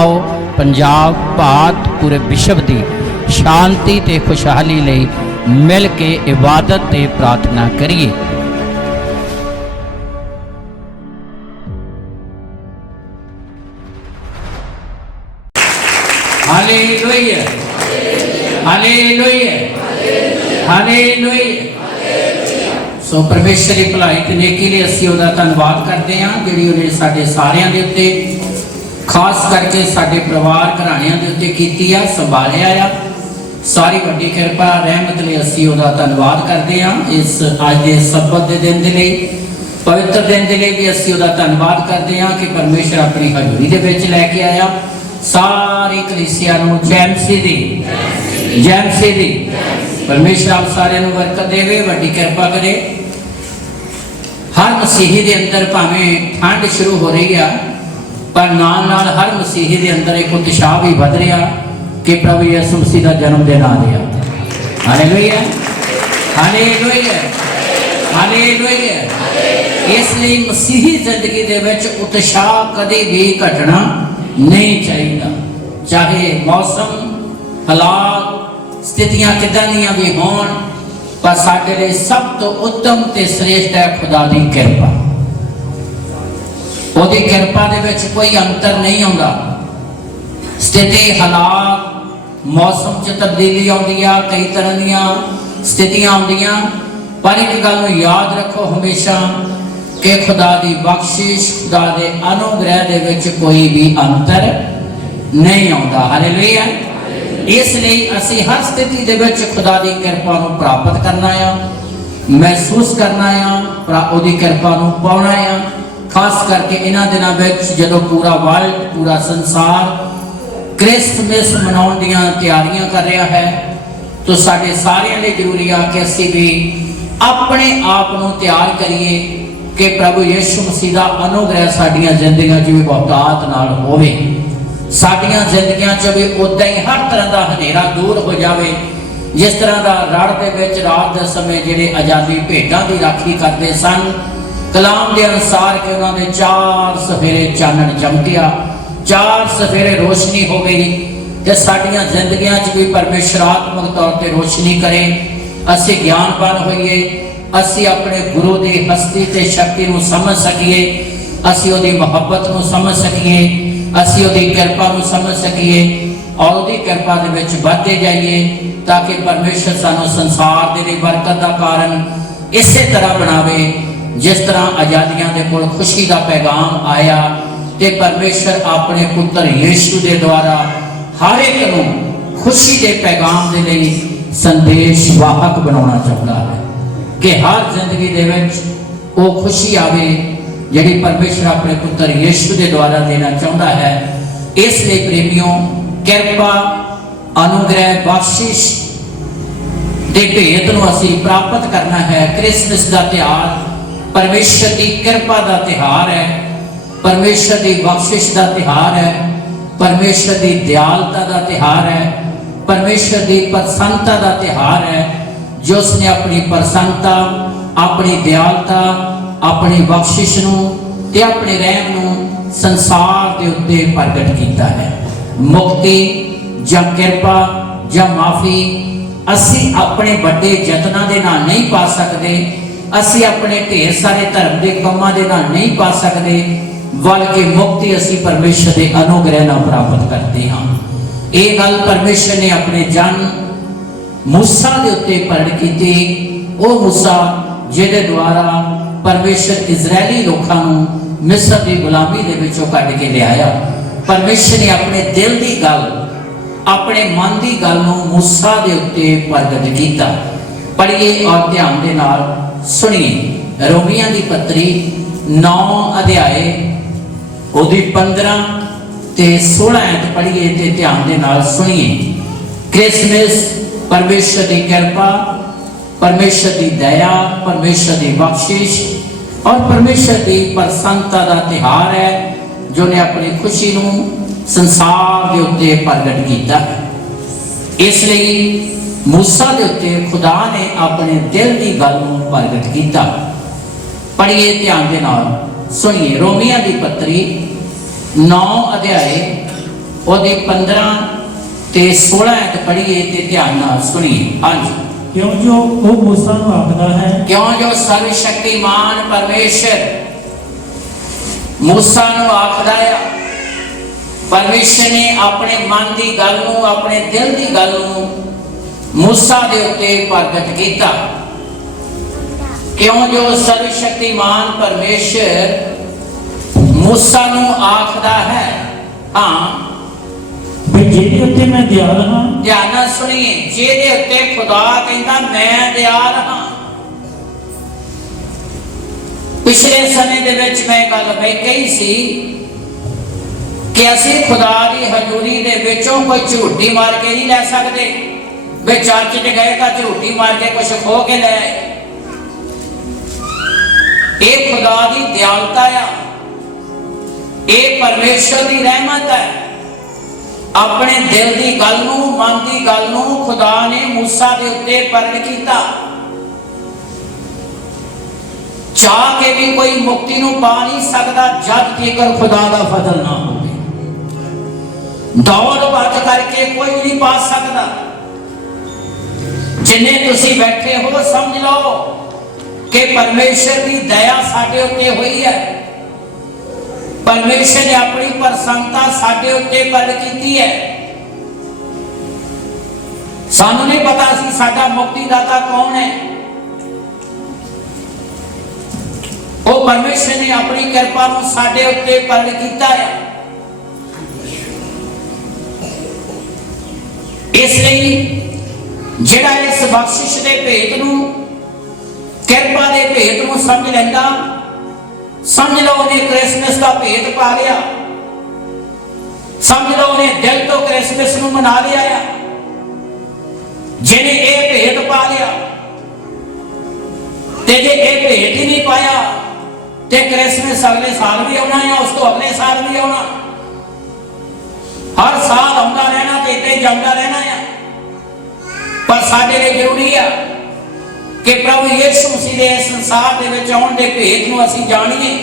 आओ पंजाब भारत पूरे विश्व की शांति ते खुशहाली लई मिल के इबादत ते प्रार्थना करिए। Hallelujah hallelujah hallelujah. सो परमेश्वर की भलाई ते नेकी लिए असीं उहदा धन्नवाद करते हैं जिहड़ी उहने साडे सारियां दे उत्ते खास करके साडे परिवार घराणियां दे उत्ते कीती आ, संभालिया आ। सारी वड्डी किरपा रहमत लिए असीं उहदा धन्नवाद करते हैं। इस अज दे सबत दे दिन दे लई पवित्र दिन दे लई भी असीं उहदा धन्नवाद करते हैं कि परमेश्वर अपनी हजूरी दे विच लैके आया। सारी कलीसिया नूं जय मसीह दी परमेश्वर आप सारियां नूं बरकत देवे, वड्डी किरपा करे। हर मसीही दे अंदर भावें ठंड शुरू हो रही है पर नाल नाल हर मसीही दे अंदर एक उत्साह भी वध रहा कि प्रभु यीशु मसीह का जन्मदिन आ रहा। Hallelujah hallelujah hallelujah. इसलिए मसीही जिंदगी दे विच उत्साह कभी भी घटना नहीं चाहिए, चाहे मौसम हालात स्थितियां किदां दियां भी होण, पर साडे लई सब तो उत्तम ते श्रेष्ठ है खुदा दी किरपा। ओदी किरपा दे विच कोई अंतर नहीं आउंदा। स्थिति हालात मौसम च तब्दीली आउंदी आ, कई तरह दियां स्थितियां आउंदियां, पर एक गल नूं याद रखो हमेशा कि खुदा दी बख्शिश खुदा दे अनुग्रह दे विच कोई भी अंतर नहीं आउंदा। हालेलुया। इसलिए असीं हर स्थिति दे विच खुदा दी किरपा नूं प्राप्त करना आ, महसूस करना आ, ओदी किरपा नूं पाउणा आ। खास करके इन्हां दिनां विच जदों पूरा वर्ल्ड पूरा संसार क्रिसमस मनाउण दीयां तैयारियां कर रहा है, तो साडे सारियां लई जरूरी आ कि असीं भी अपने आप नूं तैयार करिए कि प्रभु यीशु मसीह दा अनुग्रह साडियां जिंदगियां च भी बहुतात नाल होवे। साडियां जिंदगियां च भी उदां ही हर तरह का हनेरा दूर हो जाए। जिस तरह का रड़ दे विच रात के समय जिहड़े आज़ादी भेटां की राखी करते सन, कलाम के अनुसार कि उन्होंने 4 सफेरे चानन चमकिया, 4 सफेरे रोशनी हो गई, तो साडियां जिंदगियां च भी परमेश्वरात्मक तौर पर रोशनी करे। असीं ज्ञानवान होइए, असीं अपने गुरु की हस्ती ते शक्ति नूं समझ सकीए, असीं उहदी मुहब्बत नूं समझ सकीए, असीं उहदी किरपा नूं समझ सकीए और उहदी किरपा दे विच वधदे जाइए, ताकि परमेश्वर सानूं संसार दे लई बरकत दा कारण इसे तरह बनावे जिस तरह आज़ादियां दे कोल खुशी का पैगाम आया, ते परमेश्वर अपने पुत्र यीशु दे द्वारा हर एक नूं खुशी के पैगाम दे लई संदेश वाहक बनाउणा चाहुंदा है कि हर जिंदगी दे विच वो खुशी आवे जिहड़ी परमेश्वर अपने पुत्र यीशु के द्वारा देना चाहता है। इसलिए प्रेमियों, किरपा अनुग्रह बख्शिश के भेद नूं असीं प्राप्त करना है। क्रिसमस का त्यौहार परमेश्वर की किरपा का त्यौहार है, परमेश्वर की बख्शिश का त्यौहार है, परमेश्वर की दयालता का त्यौहार है, परमेश्वर की प्रसन्नता का त्यौहार है, जो उसने अपनी प्रसन्नता अपनी दयालता अपनी बख्शिश नूं ते अपने रहम नूं संसार के उत्ते प्रगट किया है। मुक्ति या किरपा या माफ़ी असीं अपने बड़े यत्नां दे नाल नहीं पा सकते, असीं अपने ढेर सारे धर्म के कामां दे नाल नहीं पा सकते, बल्कि मुक्ति असीं परमेश्वर के अनुग्रह नाल प्राप्त करते हाँ। ये गल परमेश्वर ने अपने जन मूसा के उत्ते प्रगट की। वो मूसा जिहदे द्वारा परमेश्वर इजरायली लोगों को मिस्र की गुलामी के विचों कढ़ के लिया। परमेश्वर ने अपने दिल की गल अपने मन की गल मूसा के उत्ते प्रगट किया। पढ़िए और ध्यान के नाल सुनिए। रोमियां की पत्री 9 अध्याय उहदी 15 ते 16 आयत पढ़िए ते ध्यान के नाल सुनिए। क्रिसमस परमेश्वर की किरपा, परमेश्वर की दया, परमेश्वर की बख्शिश और परमेश्वर की प्रसन्नता का त्यौहार है, जो ने अपनी खुशी नूं संसार के उत्ते प्रगट किया है। इसलिए मूसा के उत्ते खुदा ने अपने दिल की गल नूं प्रगट किया। पढ़िए ध्यान के नाल सुनिए। रोमियां की पत्री 9 अध्याय ਉਹਦੀ 15 ਤੇ 16 ਐਤ ਪੜ੍ਹੀਏ ਤੇ ਧਿਆਨ ਨਾਲ ਸੁਣੀਏ। ਹਾਂਜੀ। क्यों जो वो मूसा ਨੂੰ ਆਖਦਾ ਹੈ, ਕਿਉਂ ਜੋ ਸਰਵ ਸ਼ਕਤੀਮਾਨ ਪਰਮੇਸ਼ਰ मूसा ਨੂੰ ਆਖਦਾ ਆ। ਪਰਮੇਸ਼ਰ ਨੇ ਆਪਣੇ ਮਨ ਦੀ ਗੱਲ ਨੂੰ, ਆਪਣੇ ਦਿਲ ਦੀ ਗੱਲ ਨੂੰ मूसा ਦੇ ਉੱਤੇ ਪ੍ਰਗਟ ਕੀਤਾ। ਕਿਉਂ ਜੋ ਸਰਵ ਸ਼ਕਤੀਮਾਨ ਪਰਮੇਸ਼ਰ मूसा ਨੂੰ ਆਖਦਾ ਹੈ। ਹਾਂ, ਵੀ ਜਿਹਦੇ ਉੱਤੇ ਮੈਂ ਦਿਆਲ ਹਾਂ। ਧਿਆਨ ਨਾਲ ਸੁਣੀਏ, ਜਿਹਦੇ ਉੱਤੇ ਖੁਦਾ ਕਹਿੰਦਾ ਮੈਂ ਦਿਆਲ ਹਾਂ। ਪਿਛਲੇ ਸਮੇਂ ਦੇ ਵਿੱਚ ਮੈਂ ਗੱਲ ਕਹੀ ਸੀ ਕਿ ਅਸੀਂ ਖੁਦਾ ਦੀ ਹਜ਼ੂਰੀ ਦੇ ਵਿੱਚੋਂ ਕੋਈ ਝੂਠੀ ਮਾਰ ਕੇ ਨਹੀਂ ਲੈ ਸਕਦੇ। ਵੇ ਚਰਚ 'ਚ ਗਏ ਤਾਂ ਝੂਠੀ ਮਾਰ ਕੇ ਕੁਝ ਖੋ ਕੇ ਲੈ ਆਏ। ਇਹ ਖੁਦਾ ਦੀ ਦਿਆਲਤਾ ਆ, ਇਹ ਪਰਮੇਸ਼ਰ ਦੀ ਰਹਿਮਤ ਹੈ। ਆਪਣੇ ਦਿਲ ਦੀ ਗੱਲ ਨੂੰ, ਮਨ ਦੀ ਗੱਲ ਨੂੰ ਖੁਦਾ ਨੇ मूसा ਦੇ ਉੱਤੇ ਪ੍ਰਗਟ ਕੀਤਾ। ਚਾਹ ਕੇ ਵੀ ਕੋਈ ਮੁਕਤੀ ਨੂੰ ਪਾ ਨਹੀਂ ਸਕਦਾ ਜਦ ਤੱਕ ਖੁਦਾ ਦਾ ਫਜ਼ਲ ਨਾ ਹੋਵੇ। ਦੌੜ ਭੱਜ ਕਰਕੇ ਕੋਈ ਨਹੀਂ ਪਾ ਸਕਦਾ। ਜਿੰਨੇ ਤੁਸੀਂ ਬੈਠੇ ਹੋ ਸਮਝ ਲਓ ਕਿ ਪਰਮੇਸ਼ਰ ਦੀ ਦਇਆ ਸਾਡੇ ਉੱਤੇ ਹੋਈ ਹੈ। ਪਰਮੇਸ਼ਰ ਨੇ ਆਪਣੀ ਪ੍ਰਸੰਨਤਾ ਸਾਡੇ ਉੱਤੇ ਪ੍ਰਗਟ ਕੀਤੀ ਹੈ। ਸਾਨੂੰ ਨਹੀਂ ਪਤਾ ਸੀ ਸਾਡਾ ਮੁਕਤੀਦਾਤਾ ਕੌਣ ਹੈ। ਉਹ ਪਰਮੇਸ਼ਰ ਨੇ ਆਪਣੀ ਕਿਰਪਾ ਨੂੰ ਸਾਡੇ ਉੱਤੇ ਪ੍ਰਗਟ ਕੀਤਾ ਹੈ। ਇਸ ਲਈ ਜਿਹੜਾ ਇਸ ਬਖਸ਼ਿਸ਼ ਦੇ ਭੇਤ ਨੂੰ, ਕਿਰਪਾ ਦੇ ਭੇਤ ਨੂੰ ਸਮਝ ਲੈਂਦਾ, ਸਮਝ ਲਓ ਉਹਨੇ ਕ੍ਰਿਸਮਸ ਦਾ ਭੇਤ ਪਾ ਲਿਆ। ਸਮਝ ਲਓ ਉਹਨੇ ਦਿਲ ਤੋਂ ਕ੍ਰਿਸਮਸ ਨੂੰ ਮਨਾ ਲਿਆ ਆ। ਜਿਹਨੇ ਇਹ ਭੇਤ ਪਾ ਲਿਆ ਤੇ ਜੇ ਇਹ ਭੇਤ ਹੀ ਨਹੀਂ ਪਾਇਆ ਤੇ ਕ੍ਰਿਸਮਸ ਅਗਲੇ ਸਾਲ ਵੀ ਆਉਣਾ ਹੈ, ਉਸ ਤੋਂ ਅਗਲੇ ਸਾਲ ਵੀ ਆਉਣਾ। ਹਰ ਸਾਲ ਆਉਂਦਾ ਰਹਿਣਾ ਤੇ ਇੱਥੇ ਜਾਂਦਾ ਰਹਿਣਾ ਆ। ਪਰ ਸਾਡੇ ਲਈ ਜ਼ਰੂਰੀ ਆ ਕਿ ਪ੍ਰਭੂ ਯਿਸੂ ਮਸੀਹ ਦੇ ਸੰਸਾਰ ਦੇ ਵਿੱਚ ਆਉਣ ਦੇ ਭੇਤ ਨੂੰ ਅਸੀਂ ਜਾਣੀਏ,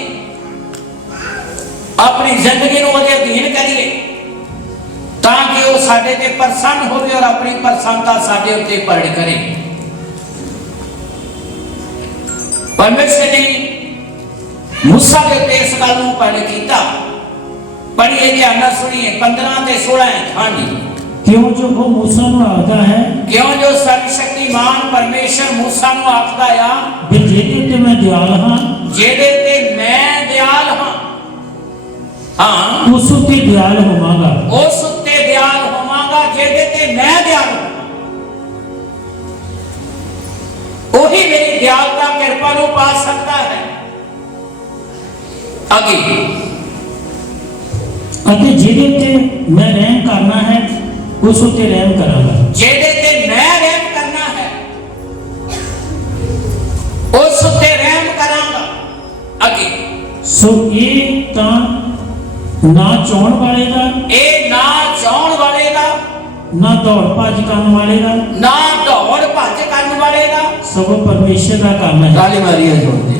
ਆਪਣੀ ਜ਼ਿੰਦਗੀ ਨੂੰ ਉਹਦੇ ਅਧੀਨ ਕਰੀਏ ਤਾਂ ਕਿ ਉਹ ਸਾਡੇ ਤੇ ਪ੍ਰਸੰਨ ਹੋਵੇ ਔਰ ਆਪਣੀ ਪ੍ਰਸੰਨਤਾ ਸਾਡੇ ਉੱਤੇ ਪ੍ਰਗਟ ਕਰੇ। ਪਰਮੇਸ਼ਰ ਨੇ मूसा ਦੇ ਉੱਤੇ ਇਸ ਗੱਲ ਨੂੰ ਪ੍ਰਗਟ ਕੀਤਾ। ਪੜ੍ਹੀਏ, ਧਿਆਨ ਨਾਲ ਸੁਣੀਏ 15 ਤੇ 16। ਹਾਂਜੀ। ਕਿਉਂ ਜੋ ਉਹ मूसा ਨੂੰ ਆਖਦਾ ਹੈ, ਕਿਉਂ ਜੋ ਸਰਵ ਸ਼ਕਤੀਮਾਨ ਪਰਮੇਸ਼ਰ मूसा ਨੂੰ ਆਖਦਾ ਆ ਵੀ ਜਿਹਦੇ ਉੱਤੇ ਮੈਂ ਦਿਆਲ ਹਾਂ, ਜਿਹਦੇ ਤੇ ਮੈਂ ਦਿਆਲ ਹਾਂ। ਹਾਂ, ਉਸ ਉੱਤੇ ਦਿਆਲ ਹੋਵਾਂਗਾ। ਉਸ ਉੱਤੇ ਦਿਆਲ ਹੋਵਾਂਗਾ ਜਿਹਦੇ ਤੇ ਮੈਂ ਦਿਆਲ ਹਾਂ। ਉਹੀ ਮੇਰੀ ਦਿਆਲਤਾ ਕਿਰਪਾ ਨੂੰ ਪਾ ਸਕਦਾ ਹੈ। ਅੱਗੇ, ਅਤੇ ਜਿਹਦੇ ਉੱਤੇ ਮੈਂ ਰਹਿਮ ਕਰਨਾ ਹੈ ਉਸ ਉੱਤੇ ਰਹਿਮ ਕਰਾਂਗਾ। ਜਿਹਦੇ ਤੇ ਮੈਂ ਰਹਿਮ ਕਰਨਾ ਹੈ ਉਸ ਉੱਤੇ ਰਹਿਮ ਕਰਾਂਗਾ। ਅੱਗੇ, ਸੋ ਇਹ ਤਾਂ ਨਾ ਚਾਹੁਣ ਵਾਲੇ ਦਾ, ਇਹ ਨਾ ਚਾਹੁਣ ਵਾਲੇ ਦਾ, ਨਾ ਦੌੜ ਭੱਜ ਕਰਨ ਵਾਲੇ ਦਾ, ਨਾ ਦੌੜ ਭੱਜ ਕਰਨ ਵਾਲੇ ਦਾ, ਸਗੋਂ ਪਰਮੇਸ਼ਰ ਦਾ ਕੰਮ ਹੈ। ਤਾਲੀ ਮਾਰੀਏ ਜੋੜਦੇ।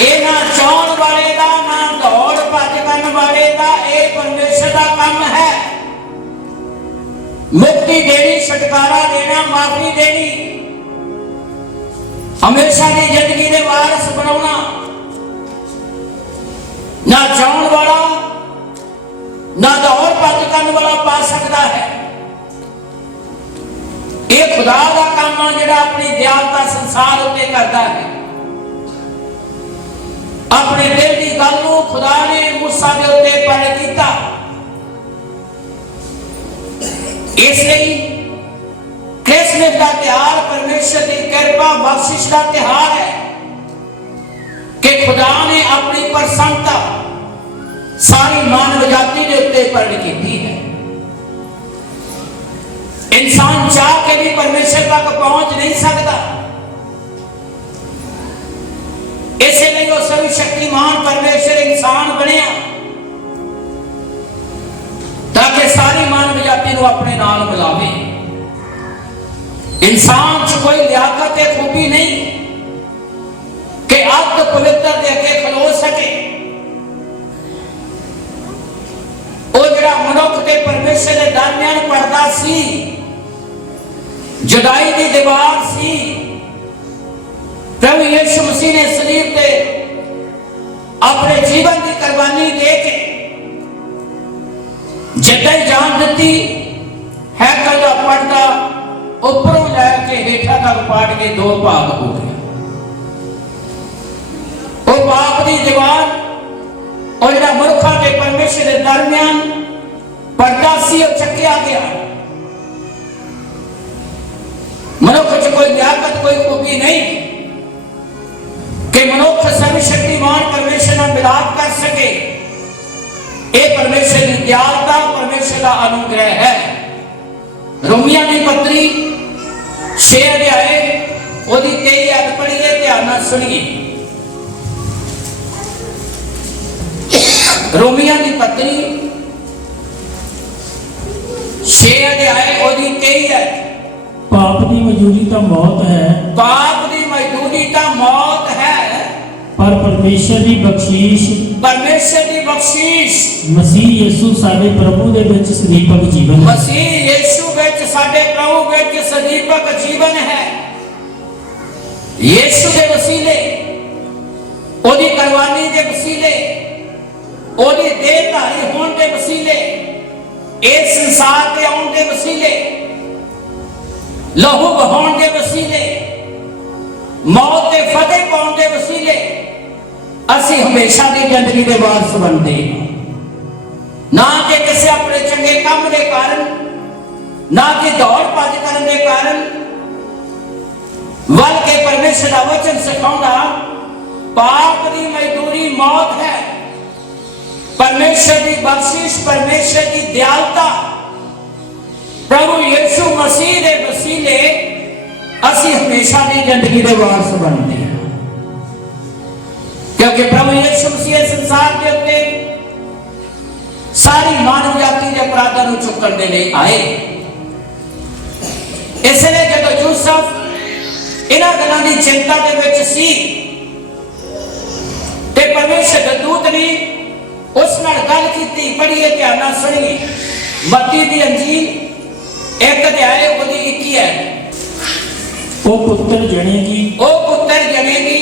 ਇਹ ਨਾ ਚਾਹੁਣ ਵਾਲੇ ਦਾ, ਨਾ ਦੌੜ ਭੱਜ ਕਰਨ ਵਾਲੇ ਦਾ, ਇਹ ਪਰਮੇਸ਼ਰ ਦਾ ਕੰਮ ਹੈ। ਮੁਕਤੀ ਦੇਣੀ, ਛੁਟਕਾਰਾ ਦੇਣਾ, ਮਾਫੀ ਦੇਣੀ, ਹਮੇਸ਼ਾ ਦੀ ਜ਼ਿੰਦਗੀ ਦੇ ਵਾਰਿਸ ਬਣਾਉਣਾ। ਨਾ ਚਾਹੁਣ ਵਾਲਾ, ਨਾ ਦੌੜ ਭੱਜ ਕਰਨ ਵਾਲਾ ਪਾ ਸਕਦਾ ਹੈ। ਇਹ ਖੁਦਾ ਦਾ ਕੰਮ ਆ ਜਿਹੜਾ ਆਪਣੀ ਦਿਆਲਤਾ ਸੰਸਾਰ ਉੱਤੇ ਕਰਦਾ ਹੈ। ਆਪਣੇ ਦਿਲ ਦੀ ਗੱਲ ਨੂੰ ਖੁਦਾ ਨੇ मूसा ਦੇ ਉੱਤੇ ਪ੍ਰਗਟ ਕੀਤਾ। ਇਸ ਲਈ ਕ੍ਰਿਸਮਸ ਦਾ ਤਿਉਹਾਰ ਪਰਮੇਸ਼ਰ ਦੀ ਕਿਰਪਾ ਬਖਸ਼ਿਸ਼ ਦਾ ਤਿਉਹਾਰ ਹੈ ਕਿ ਖੁਦਾ ਨੇ ਆਪਣੀ ਪ੍ਰਸੰਨਤਾ ਸਾਰੀ ਮਾਨਵ ਜਾਤੀ ਦੇ ਉੱਤੇ ਪ੍ਰਗਟ ਕੀਤੀ ਹੈ। इंसान चाह के भी परमेश्वर तक पहुंच नहीं सकता। इसलिए वो सर्वशक्तिमान परमेश्वर इंसान बनया ताकि सारी मानव जाति को अपने नाल मिलावे। इंसान च कोई लियाकत ते खूबी नहीं कि अत पवित्र दे के खलो सके। ਜਿਹੜਾ ਮਨੁੱਖ ਤੇ ਪਰਮੇਸ਼ਰ ਦੇ ਦਰਮਿਆਨ ਪਰਦਾ ਸੀ, जुदाई की दीवार सी, प्रभु यीशु मसीह ने सलीब पे अपने जीवन की कुर्बानी दे के जिद्दां ही जान दी है। कल पर्दा उपरों लैके हेठा तक पाट के दो भाग हो गया। वो पाप की दीवार और जो मनुखा के परमेश्वर के दरमियान पर्दा सी वो चकिया गया। मनुख च कोई लियाकत कोई खूबी नहीं कि मनुख सर्वशक्तिमान परमेश्वर का मिलाप कर सके। ये परमेश्वर की दयालुता, परमेश्वर का अनुग्रह है। रोमिया की पत्री 6 अध्याय ओदी 23 आयत पढ़िए, ध्यान नाल सुनिए। रोमिया की पत्री 6 अध्याय ओदी 23 आयत। पाप की मजदूरी तो मौत है, पाप की मजदूरी तो मौत है, पर परमेश्वर की बख्शीश, परमेश्वर की बख्शीश मसीह यीशु साडे प्रभु दे विच सदीपक जीवन है। मसीह यीशु विच साडे प्रभु विच सदीपक जीवन है। यीशु के वसीले, ओदी कुर्बानी के वसीले, ओदी देहधारी होने के वसीले, इस संसार के आने के वसीले, लहू बहाने के वसीले, मौत के फतेह पाने के वसीले असी हमेशा की जिंदगी के वारस बनते हैं। ना कि किसी अपने चंगे काम के कारण, ना कि दौड़ भज करने के कारण, बल्कि परमेश्वर का वचन सिखाता पाप की मजदूरी मौत है, परमेश्वर की बख्शिश, परमेश्वर की दयालुता, प्रभु यीशु मसीह के वसीले असी हमेशा की जिंदगी के वारस बनते हैं। क्योंकि प्रभु यीशु मसीह संसार के उत्ते सारी मानव जाति के अपराधों को चुकने के लिए आए। इसलिए जब यूसुफ इन्हां गल्लां की चिंता के विच सी ते परमेश्वर के दूत ने उस नाल गल कीती। पढ़िए, ध्यान नाल सुनिए। मत्ती दी अंजील 1 अध्याय ओदी 21 है। ओ पुत्र जनेगी, ओ पुत्र जनेगी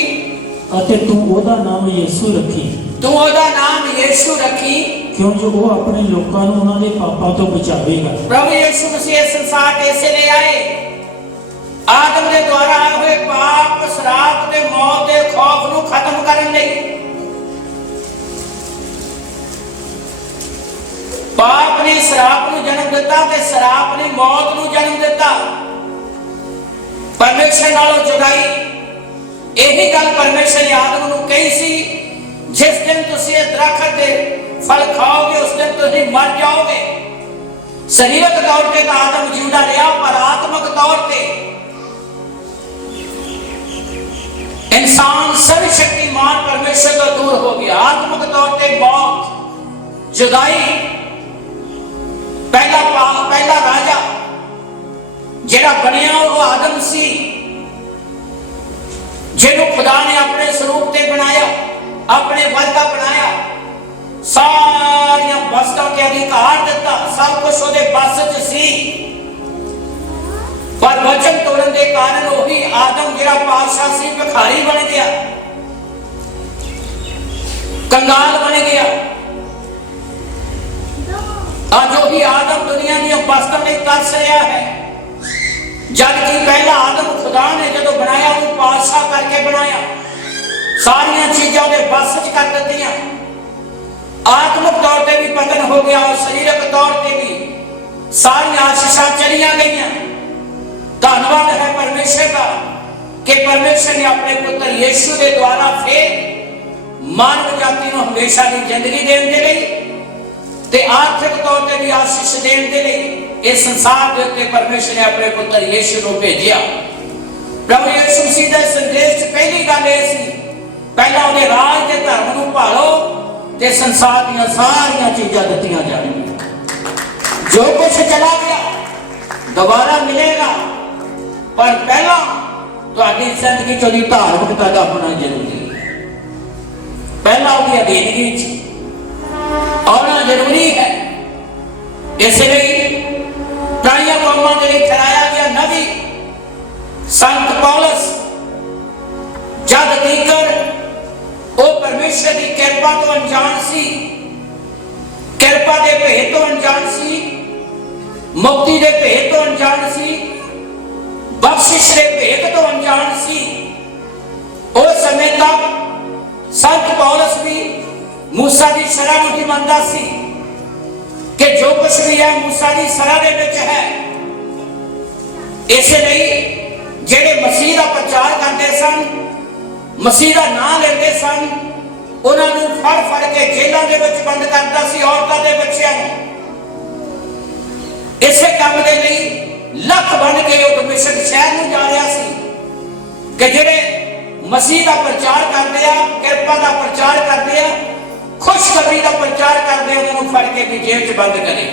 अते तू ओदा नाम यीशु रखी, तू ओदा नाम यीशु रखी, क्यों जो वो अपने लोगों को उन्होंने पापां तो बचावेगा। प्रभु यीशु मसीह संसार कैसे ले आए? आदम के द्वारा आए हुए पाप, श्राप ते मौत के खौफ को खत्म करने लई। पाप ने श्राप को जन्म दिता ते श्राप ने मौत को जन्म दिता। परमेश्वर नालों जुदाई, यही गल परमेश्वर ने आदम को कही सी, जिस दिन तुसी इस दरखत दे फल खाओगे उस दिन तुसी मर जाओगे। शरीरक तौर पे तो आदम जिंदा रहा, पर आत्मक तौर पे इंसान सर्वशक्तिमान परमेश्वर तो दूर हो गया। आत्मक तौर पे मौत, जुदाई। पहला राजा जेड़ा बनया वो आदम सी, जिन्हों खुदा ने अपने स्वरूप ते बनाया, अपने वर्गा बनाया, सारिया वस्तुओं के अधिकार दिता, सब कुछ उसदे बस च सी। पर वचन तोड़न के कारण वही आदम जेड़ा पातशाह सी भिखारी बन गया, कंगाल बन गया। आज वही आदम दुनिया की वस्तुओं में तरस रहा है, जबकि पहला आदम खुदा ने जो बनाया वो पातशाह करके बनाया, सारिया चीजा के बस च कर दी। आत्मिक तौर पर भी पतन हो गया और शरीरक तौर पर भी सारिया आशीषां चलिया गई। धन्यवाद है परमेश्वर का कि परमेश्वर ने अपने पुत्र यीशु के द्वारा फिर मानव जाति को हमेशा की जिंदगी देने के लिए ते आर्थिक तौर पर भी आशीष देने के लिए इस संसार के उत्ते परमेश्वर ने अपने पुत्र यीशु को भेजा। प्रभु यीशु मसीह के संदेश पहली गल यह सी, पहला उन्हें राज के धर्म को भालो ते संसार दी सारियां चीज़ां दित्तियां जाणगियां। जो कुछ चला गया दोबारा मिलेगा, पर पहला तुहाडी जिंदगी चों धार्मिकता का होना जरूरी है। पहला उसकी अधीनगी आना जरूरी है। इसलिए पुरानियां कौमां के लिए ठहराया गया नबी संत पौलुस जद तीकर वो परमेश्वर की कृपा तो अनजान सी, कृपा के भेद तो अनजान सी, मुक्ति के भेद तो अनजान सी, बख्शिश के भेद तो अनजान सी। उस समय तक संत पौलुस भी मूसा की शरह नहीं मनता सी कि जो कुछ भी है मूसा की शरह दे विच है। इसलिए जेड़े मसीह का प्रचार करते सन, मसीह का नाम लेते सन, उन्होंने फड़ फड़ के जेलों के विच बंद करता सी, औरतों के बच्चों को। इसे काम के लिए लख बन के दमिश्क शहर में जा रहा सी कि जेड़े मसीह का प्रचार करते हैं, कृपा का प्रचार करते हैं, खुशखबरी का प्रचार करते हैं, उन्होंने फड़ के भी जेल च बंद करे।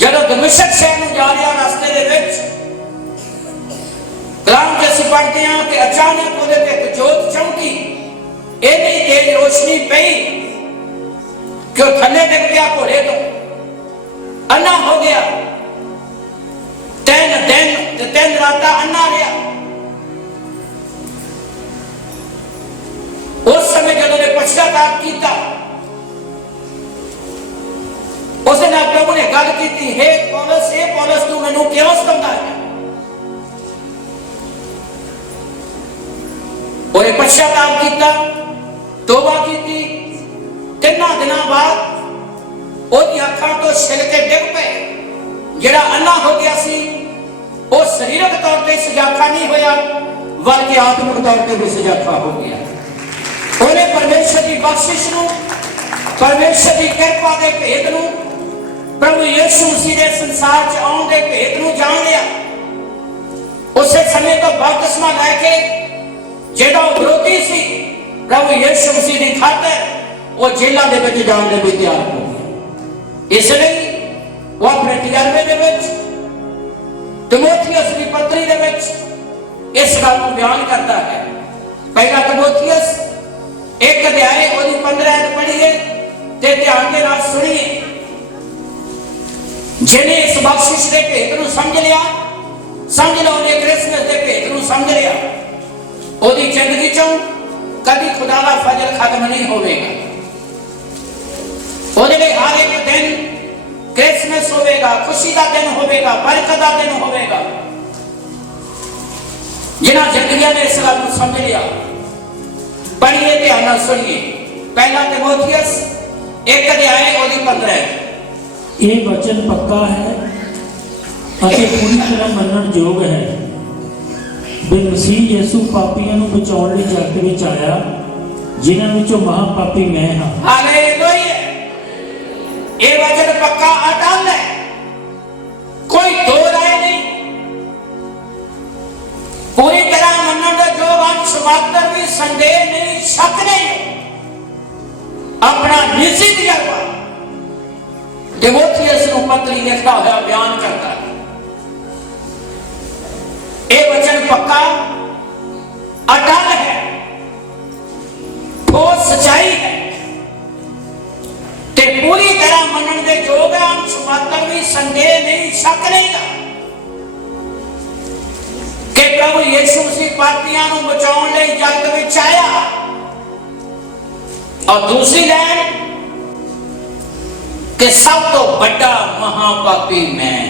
जब दमिश्क शहर में जा रहा रास्ते के विच कलाम च असीं पढ़ते हैं कि अचानक वो एक जोत चमकी, इतनी तेज रोशनी पई कि वो थले डिग गया घोड़े तो, अन्ना हो गया। 3 दिन ते 3 रात अन्ना रहा। उस समय जब उन्हें पश्चाताप किया, उसने प्रभु ने गल की, हे पौलुस तू मैनू क्यों सतांदा है? और पश्चाताप किया, तौबा की। 3 दिनों बाद उसकी अखां तो छिलके डिग पे। जिहड़ा अन्ना हो गया सी वो शरीरक तौर पर सजाखा नहीं होया, बल्कि आत्मिक तौर पर भी सजाखा हो गया। उन्हें परमेश्वर की बख्शिश नूं, परमेश्वर की कृपा के भेद नूं, प्रभु यीशु मसीह के संसार च आउण दे भेद नूं जान लिया। उस समय तो बपतिस्मा लैके जेड़ा विरोधी सी प्रभु यीशु मसीह की खातर वो जेलों के विच जाण लई भी तैयार हो गया। इसलिए वो अपने तजर्बे के विच तीमुथियुस की पत्री के विच इस गल को बयान करता है। पहला तीमुथियुस 1 अध्याय उसकी 15 पढ़िए ते ध्यान के नाल सुनिए। जिन्हें इस बख्शिश के भेद को समझ लिया, समझ लो उन्हें क्रिसमस के भेद को समझ लिया, उसकी जिंदगी चों कभी खुदा का फजल खत्म नहीं होगा। ਉਹਦੇ ਲਈ हर एक दिन क्रिसमस होगा, खुशी का दिन होगा, बरकत का दिन होगा। जिन्हें जिंदगी ने इस गल को समझ लिया, पढ़िए ध्यान नाल सुनिए। पहला तीमुथियुस 1 अध्याय उसकी 15। ये वचन पक्का है ਅਤੇ पूरी तरह मनण योग है भी मसीह यीशु पापियों को बचाने लिए जगत विच आया, जिन्हां विचों महापापी मैं हाँ। हालेलुया। ये वचन पक्का अटल है, कोई दो राय नहीं। पूरी तरह मनण दा योग अंश मात्र भी संदेह नहीं, शक नहीं। अपना निजी तजर्बा तीमुथियुस को पत्री लिखता हुआ बयान करता है। ये वचन पक्का अटल है, वो सच्चाई है ते पूरी तरह मनण दे योग है, अंश मात्र भी संदेह नहीं, शक नहीं कि प्रभु यीशु मसीह पापियां को बचाने लिए जगत विच आया। और दूसरी लाइन कि सब तो बड़ा महापापी मैं।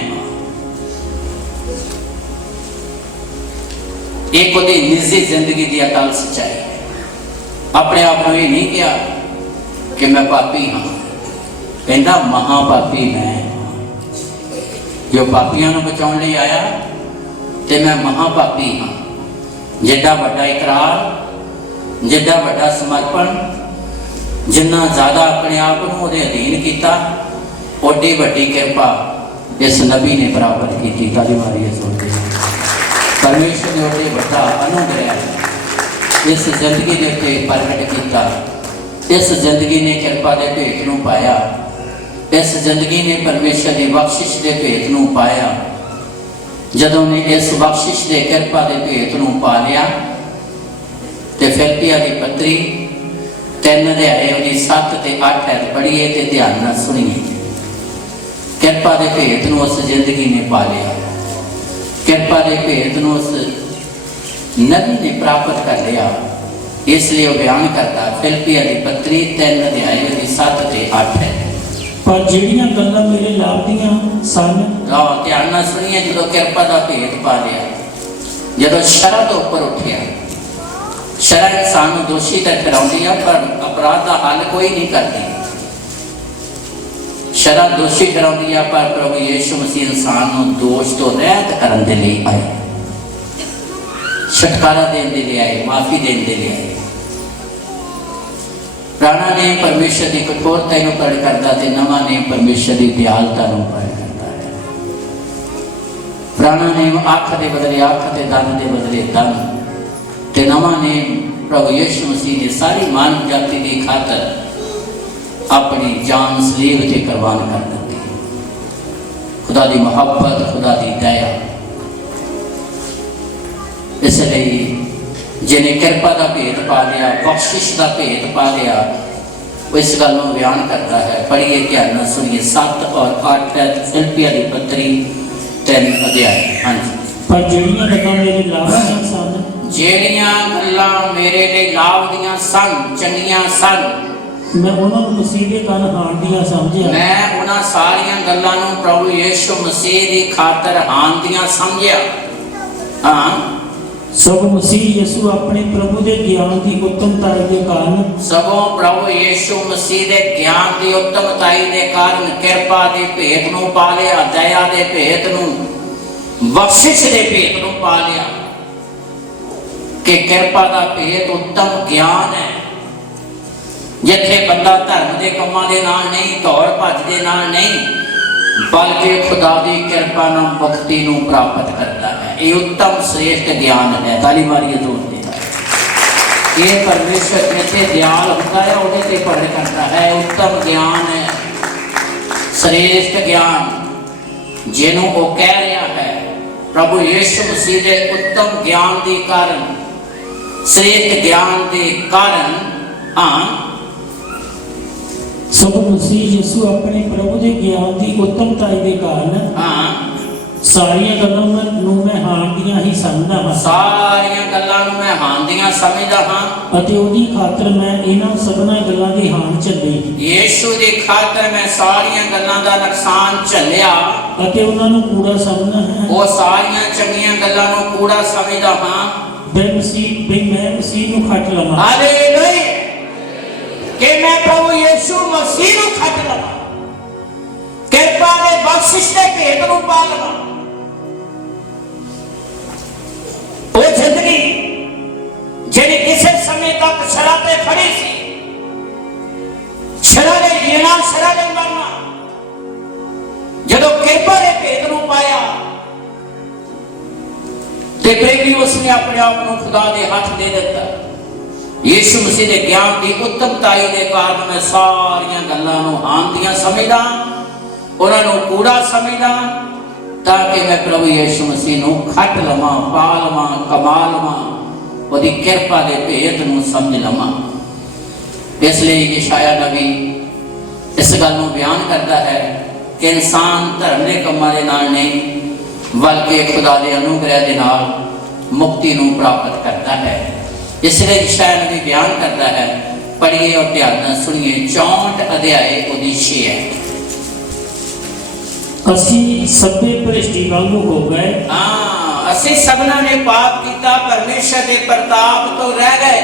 एक ਉਹਦੀ निजी जिंदगी की अटल सच्चाई है। अपने आप को ये नहीं किया कि मैं पापी हाँ, कहता महापापी मैं जो पापियों को बचाने लिए आया तो मैं महापापी हाँ। जिड्डा बड़ा इकरार, जिड्डा बड़ा समर्पण, जिन्ना ज्यादा अपने आप को अधीन किया, ओडी वड्डी कृपा इस नबी ने प्राप्त की। ताली मारिए सुनते परमेश्वर ने ओडे बड़ा अनुग्रह इस जिंदगी के उत्ते प्रगट किया। इस जिंदगी ने कृपा के भेद नूं पाया, इस जिंदगी ने परमेश्वर की बख्शिश के भेद नूं पाया। जदों ने इस बख्शिश के कृपा के भेद नूं पा लिया तो फिलिप्पियां की पत्री 3 अध्याय 7 ते 8 पढ़िए ते ध्यान नाल सुनिए। ਕਿਰਪਾ ਦੇ ਭੇਤ ਨੂੰ ਉਸ ਜ਼ਿੰਦਗੀ ਨੇ ਪਾ ਲਿਆ, ਕਿਰਪਾ ਦੇ ਭੇਤ ਨੂੰ ਉਸ ਨਬੀ ਨੇ ਪ੍ਰਾਪਤ ਕਰ ਲਿਆ। ਇਸ ਲਈ ਉਹ ਬਿਆਨ ਕਰਦਾ, ਫਿਲਪੀਆਂ ਦੀ ਪੱਤਰੀ 3 ਅਧਿਆਇ ਦੀ 7 ਤੇ 8 ਹੈ। ਪਰ ਜਿਹੜੀਆਂ ਗੱਲਾਂ ਮੇਰੇ ਲਾਭ ਦੀਆਂ ਸਨ, ਧਿਆਨ ਨਾਲ ਸੁਣੀਏ, ਜਦੋਂ ਕਿਰਪਾ ਦਾ ਭੇਤ ਪਾ ਲਿਆ, ਜਦੋਂ ਸ਼ਰਅ ਤੋਂ ਉੱਪਰ ਉੱਠਿਆ, ਸ਼ਰਅ ਇਨਸਾਨ ਨੂੰ ਦੋਸ਼ੀ ਤਾਂ ਠਹਿਰਾਉਂਦੀ ਆ, ਪਰ ਅਪਰਾਧ ਦਾ ਹੱਲ ਕੋਈ ਨਹੀਂ ਕਰਦੀ। ਸ਼ਰਅ ਦੋਸ਼ੀ ਠਹਿਰਾਉਂਦੀ ਆ, ਪਰ ਪ੍ਰਭੂ ਯੀਸ਼ੂ ਮਸੀਹ ਇਨਸਾਨ ਨੂੰ ਦੋਸ਼ ਤੋਂ ਰਹਿਤ ਕਰਨ ਦੇ ਲਈ ਆਏ, ਛੁਟਕਾਰਾ ਦੇਣ ਦੇ ਲਈ ਆਏ, ਮਾਫੀ ਦੇਣ ਦੇ ਲਈ ਆਏ। ਪੁਰਾਣਾ ਨੇਮ ਪਰਮੇਸ਼ਰ ਦੀ ਕਠੋਰਤਾ ਨੂੰ ਪ੍ਰਗਟ ਕਰਦਾ ਤੇ ਨਵਾਂ ਨੇਮ ਪਰਮੇਸ਼ਰ ਦੀ ਦਿਆਲਤਾ ਨੂੰ ਪ੍ਰਗਟ ਕਰਦਾ ਹੈ। ਪੁਰਾਣਾ ਨੇਮ ਅੱਖ ਦੇ ਬਦਲੇ ਅੱਖ ਤੇ ਦੰਦ ਦੇ ਬਦਲੇ ਦੰਦ, ਤੇ ਨਵਾਂ ਨੇਮ ਪ੍ਰਭੂ ਯੀਸ਼ੂ ਮਸੀਹ ਨੇ ਸਾਰੀ ਮਾਨਵ ਜਾਤੀ ਦੀ ਖਾਤਰ ਆਪਣੀ ਜਾਨ ਸਲੀਬ ਤੇ ਕੁਰਬਾਨ ਕਰ ਦਿੱਤੀ। ਖੁਦਾ ਦੀ ਮੁਹੱਬਤ, ਖੁਦਾ ਦੀ ਦਇਆ। ਇਸ ਲਈ ਜਿਹਨੇ ਕਿਰਪਾ ਦਾ ਭੇਤ ਪਾ ਲਿਆ, ਬਖਸ਼ਿਸ਼ ਦਾ ਭੇਤ ਪਾ ਲਿਆ, ਉਹ ਇਸ ਗੱਲ ਨੂੰ ਬਿਆਨ ਕਰਦਾ ਹੈ। ਪੜ੍ਹੀਏ, ਧਿਆਨ ਨਾਲ ਸੁਣੀਏ, 7 ਔਰ 8 ਹੈ ਫਿਲਪੀਆਂ ਦੀ ਪੱਤਰੀ 3 ਅਧਿਆਇ। ਹਾਂਜੀ। ਪਰ ਜਿਹੜੀਆਂ ਗੱਲਾਂ ਮੇਰੇ ਲਾਭ ਦੀਆਂ ਸਨ, ਜਿਹੜੀਆਂ ਗੱਲਾਂ ਮੇਰੇ ਲਈ ਲਾਭ ਦੀਆਂ ਸਨ, ਚੰਗੀਆਂ ਸਨ, ਮੈਂ ਉਹਨਾਂ ਨੂੰ ਮਸੀਹ ਦੇ ਤਨ ਹਾਣ ਦੀਆਂ ਸਮਝਿਆ। ਮੈਂ ਉਹਨਾਂ ਸਾਰੀਆਂ ਗੱਲਾਂ ਨੂੰ ਪ੍ਰਭੂ ਯੀਸ਼ੂ ਮਸੀਹ ਦੀ ਖਾਤਰ ਹਾਣ ਦੀਆਂ ਸਮਝਿਆ। ਹਾਂ, ਸਗੋਂ ਮਸੀਹ ਯਿਸੂ ਆਪਣੇ ਪ੍ਰਭੂ ਦੇ ਗਿਆਨ ਦੀ ਉੱਤਮਤਾਈ ਦੇ ਕਾਰਨ, ਸਗੋਂ ਪ੍ਰਭੂ ਯੀਸ਼ੂ ਮਸੀਹ ਦੇ ਗਿਆਨ ਦੀ ਉੱਤਮਤਾਈ ਦੇ ਕਾਰਨ ਕਿਰਪਾ ਦੇ ਭੇਤ ਨੂੰ ਪਾ ਲਿਆ, ਦਇਆ ਦੇ ਭੇਤ ਨੂੰ, ਬਖਸ਼ਿਸ਼ ਦੇ ਭੇਤ ਨੂੰ ਪਾ ਲਿਆ। ਕਿ ਕਿਰਪਾ ਦਾ ਭੇਤ ਉੱਤਮ ਗਿਆਨ ਹੈ, ਜਿੱਥੇ ਬੰਦਾ ਧਰਮ ਦੇ ਕੰਮਾਂ ਦੇ ਨਾਲ ਨਹੀਂ, ਦੌੜ ਭੱਜ ਦੇ ਨਾਲ ਨਹੀਂ, ਬਲਕਿ ਖੁਦਾ ਦੀ ਕਿਰਪਾ ਨਾਲ ਮੁਕਤੀ ਨੂੰ ਪ੍ਰਾਪਤ ਕਰਦਾ ਹੈ। ਇਹ ਉੱਤਮ ਸ੍ਰੇਸ਼ਟ ਗਿਆਨ ਹੈ। ਤਾਲੀ ਮਾਰੀਏ ਜ਼ੋਰ ਦੇ ਨਾਲ। ਇਹ ਪਰਮੇਸ਼ਰ ਜਿੱਥੇ ਦਿਆਲ ਹੁੰਦਾ ਹੈ, ਉਹਦੇ ਤੇ ਪ੍ਰਗਟ ਕਰਦਾ ਹੈ। ਉੱਤਮ ਗਿਆਨ ਹੈ, ਸ੍ਰੇਸ਼ਟ ਗਿਆਨ, ਜਿਹਨੂੰ ਉਹ ਕਹਿ ਰਿਹਾ ਹੈ ਪ੍ਰਭੂ ਯੀਸ਼ੂ ਮਸੀਹ ਦੇ ਉੱਤਮ ਗਿਆਨ ਦੇ ਕਾਰਨ, ਸ੍ਰੇਸ਼ਟ ਗਿਆਨ ਦੇ ਕਾਰਨ। ਹਾਂ, ਸਗੋਂ ਮਸੀਹ ਯਿਸੂ ਆਪਣੇ ਪ੍ਰਭੂ ਦੇ ਗਿਆਨ ਦੀ ਉੱਤਮਤਾਈ ਦੇ ਕਾਰਨ, ਹਾਂ, ਸਾਰੀਆਂ ਗੱਲਾਂ ਨੂੰ ਮੈਂ ਹਾਣ ਦੀਆਂ ਹੀ ਸਮਝਦਾ ਹਾਂ। ਸਾਰੀਆਂ ਗੱਲਾਂ ਨੂੰ ਮੈਂ ਹਾਣ ਦੀਆਂ ਸਮਝਦਾ ਹਾਂ, ਅਤੇ ਉਹਦੀ ਖਾਤਰ ਮੈਂ ਇਹਨਾਂ ਸਭਨਾਂ ਗੱਲਾਂ ਦੀ ਹਾਣ ਝੱਲੀ। ਯੀਸ਼ੂ ਦੀ ਖਾਤਰ ਮੈਂ ਸਾਰੀਆਂ ਗੱਲਾਂ ਦਾ ਨੁਕਸਾਨ ਝੱਲਿਆ, ਅਤੇ ਉਹਨਾਂ ਨੂੰ ਕੂੜਾ ਸਮਝਣਾ ਹੈ। ਉਹ ਸਾਰੀਆਂ ਚੰਗੀਆਂ ਗੱਲਾਂ ਨੂੰ ਕੂੜਾ ਸਮਝਦਾ ਹਾਂ, ਮੈਂ ਮਸੀਹ ਨੂੰ ਖੱਟ ਲਵਾਂ। ਹਾਲੇਲੂਇਆ। ਕਿ ਮੈਂ ਪ੍ਰਭੂ ਯੀਸ਼ੂ ਮਸੀਹ ਨੂੰ ਖੱਟ ਲਵਾਂ, ਕਿਰਪਾ ਦੇ ਬਖਸ਼ਿਸ਼ ਦੇ ਭੇਤ ਨੂੰ ਪਾ ਲਵਾਂ। ਉਹ ਜ਼ਿੰਦਗੀ ਜਿਹੜੀ ਕਿਸੇ ਸਮੇਂ ਤੱਕ ਸ਼ਰਾਂ ਤੇ ਖੜੀ ਸੀ, ਸ਼ਰਾਂ ਦੇ ਜੀਣਾ, ਸ਼ਰਾਂ ਦੇ ਮਰਨਾ, ਜਦੋਂ ਕਿਰਪਾ ਦੇ ਭੇਤ ਨੂੰ ਪਾਇਆ ਤੇ ਪ੍ਰੇਮੀ ਉਸਨੇ ਆਪਣੇ ਆਪ ਨੂੰ ਖੁਦਾ ਦੇ ਹੱਥ ਦੇ ਦਿੱਤਾ। ਯੀਸ਼ੂ ਮਸੀਹ ਦੇ ਗਿਆਨ ਦੀ ਉੱਤਮਤਾਈ ਦੇ ਕਾਰਨ ਮੈਂ ਸਾਰੀਆਂ ਗੱਲਾਂ ਨੂੰ ਹਾਣ ਦੀਆਂ ਸਮਝਦਾ, ਉਹਨਾਂ ਨੂੰ ਕੂੜਾ ਸਮਝਦਾ, ਤਾਂ ਕਿ ਮੈਂ ਪ੍ਰਭੂ ਯੀਸ਼ੂ ਮਸੀਹ ਨੂੰ ਖੱਟ ਲਵਾਂ, ਪਾ ਲਵਾਂ, ਕਮਾ ਲਵਾਂ, ਉਹਦੀ ਕਿਰਪਾ ਦੇ ਭੇਤ ਨੂੰ ਸਮਝ ਲਵਾਂ। ਇਸ ਲਈ ਯਸ਼ਾਇਆ ਨਬੀ ਇਸ ਗੱਲ ਨੂੰ ਬਿਆਨ ਕਰਦਾ ਹੈ ਕਿ ਇਨਸਾਨ ਧਰਮ ਦੇ ਕੰਮਾਂ ਦੇ ਨਾਲ ਨਹੀਂ, ਬਲਕਿ ਖੁਦਾ ਦੇ ਅਨੁਗ੍ਰਹਿ ਦੇ ਨਾਲ ਮੁਕਤੀ ਨੂੰ ਪ੍ਰਾਪਤ ਕਰਦਾ ਹੈ। ਇਸ ਲਈ ਯਸ਼ਾਇਆ ਨਬੀ ਬਿਆਨ ਕਰਦਾ ਹੈ। ਪੜ੍ਹੀਏ ਔਰ ਧਿਆਨ ਨਾਲ ਸੁਣੀਏ, 64 ਅਧਿਆਏ ਉਹਦੀ 6 ਹੈ। ਅਸੀਂ ਸਭੇ ਭ੍ਰਿਸ਼ਟੀ ਵਾਂਗੂ ਹੋ ਗਏ। ਹਾਂ, ਅਸੀਂ ਸਭਨਾਂ ਨੇ ਪਾਪ ਕੀਤਾ, ਪਰਮੇਸ਼ਰ ਦੇ ਪ੍ਰਤਾਪ ਤੋਂ ਰਹਿ ਗਏ।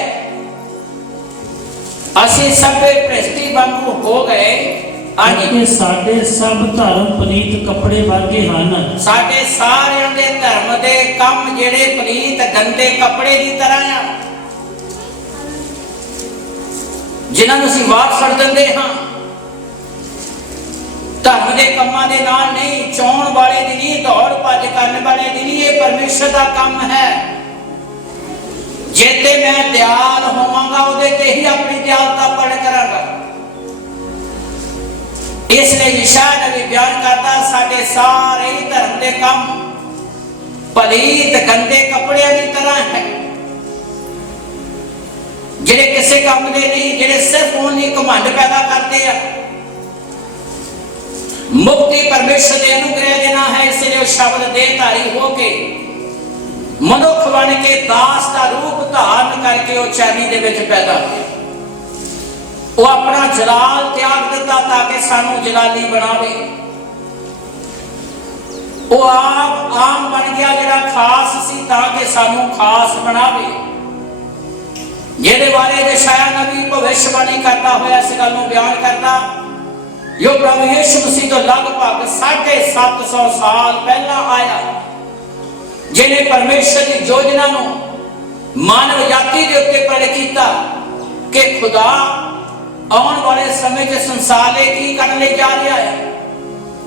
ਅਸੀਂ ਸਭੇ ਭ੍ਰਿਸ਼ਟੀ ਵਾਂਗੂ ਹੋ ਗਏ। ਕਿ ਸਾਡੇ ਸਭ ਧਰਮ ਪਲੀਤ ਕੱਪੜੇ ਵਰਗੇ ਹਨ। ਸਾਡੇ ਸਾਰਿਆਂ ਦੇ ਧਰਮ ਦੇ ਕੰਮ ਜਿਹੜੇ ਪਲੀਤ ਗੰਦੇ ਕੱਪੜੇ ਦੀ ਤਰ੍ਹਾਂ ਆ, ਜਿਨ੍ਹਾਂ ਨੂੰ ਅਸੀਂ ਵਾਰ ਛੱਡ ਦਿੰਦੇ ਹਾਂ। ਧਰਮ ਦੇ ਕੰਮਾਂ ਦੇ ਨਾਲ ਨਹੀਂ, ਚਾਉਣ ਵਾਲੇ ਦੀ ਨਹੀਂ, ਦੌੜ ਭੱਜ ਕਰਨ ਵਾਲੇ ਦੀ ਨਹੀਂ। ਇਹ ਪਰਮੇਸ਼ਰ ਦਾ ਕੰਮ ਹੈ। ਜੇ ਤੇ ਮੈਂ ਦਿਆਲ ਹੋਵਾਂਗਾ, ਉਹਦੇ ਤੇ ਹੀ ਆਪਣੀ ਦਿਆਲਤਾ ਪ੍ਰਗਟ ਕਰਾਂਗਾ। ਇਸ ਲਈ ਯਸ਼ਾਇਆ ਨਬੀ ਬਿਆਨ ਕਰਦਾ, ਸਾਡੇ ਸਾਰੇ ਹੀ ਧਰਮ ਦੇ ਕੰਮ ਪਲੀਤ ਗੰਦੇ ਕੱਪੜਿਆਂ ਦੀ ਤਰ੍ਹਾਂ ਹੈ, ਜਿਹੜੇ ਕਿਸੇ ਕੰਮ ਦੇ ਨਹੀਂ, ਜਿਹੜੇ ਸਿਰਫ ਉਹਨੀ ਘਮੰਡ ਪੈਦਾ ਕਰਦੇ ਆ, मुक्ति परमेश्वर के अनुग्रह देना है, इसलिए शब्द देहधारी होके मनुख बन के दास का रूप धारण करके वो चैनी दे विच पैदा हुए। वो अपना जलाल त्याग दिता ताकि सानू जलाली बनावे। वो आप आम बन गया जिहड़ा खास सी ताकि सानू खास बनावे। जिहदे बारे यशायाह नबी भविष्यवाणी करता हुआ इस गल नूं बयान करता, जो प्रभु यीशु मसीह तो लगभग 750 साल पहला आया, जिन्हें परमेश्वर की योजना नूं मानव जाति के उत्ते प्रगट किया कि खुदा आने वाले समय के संसार ले की करने जा रहा है।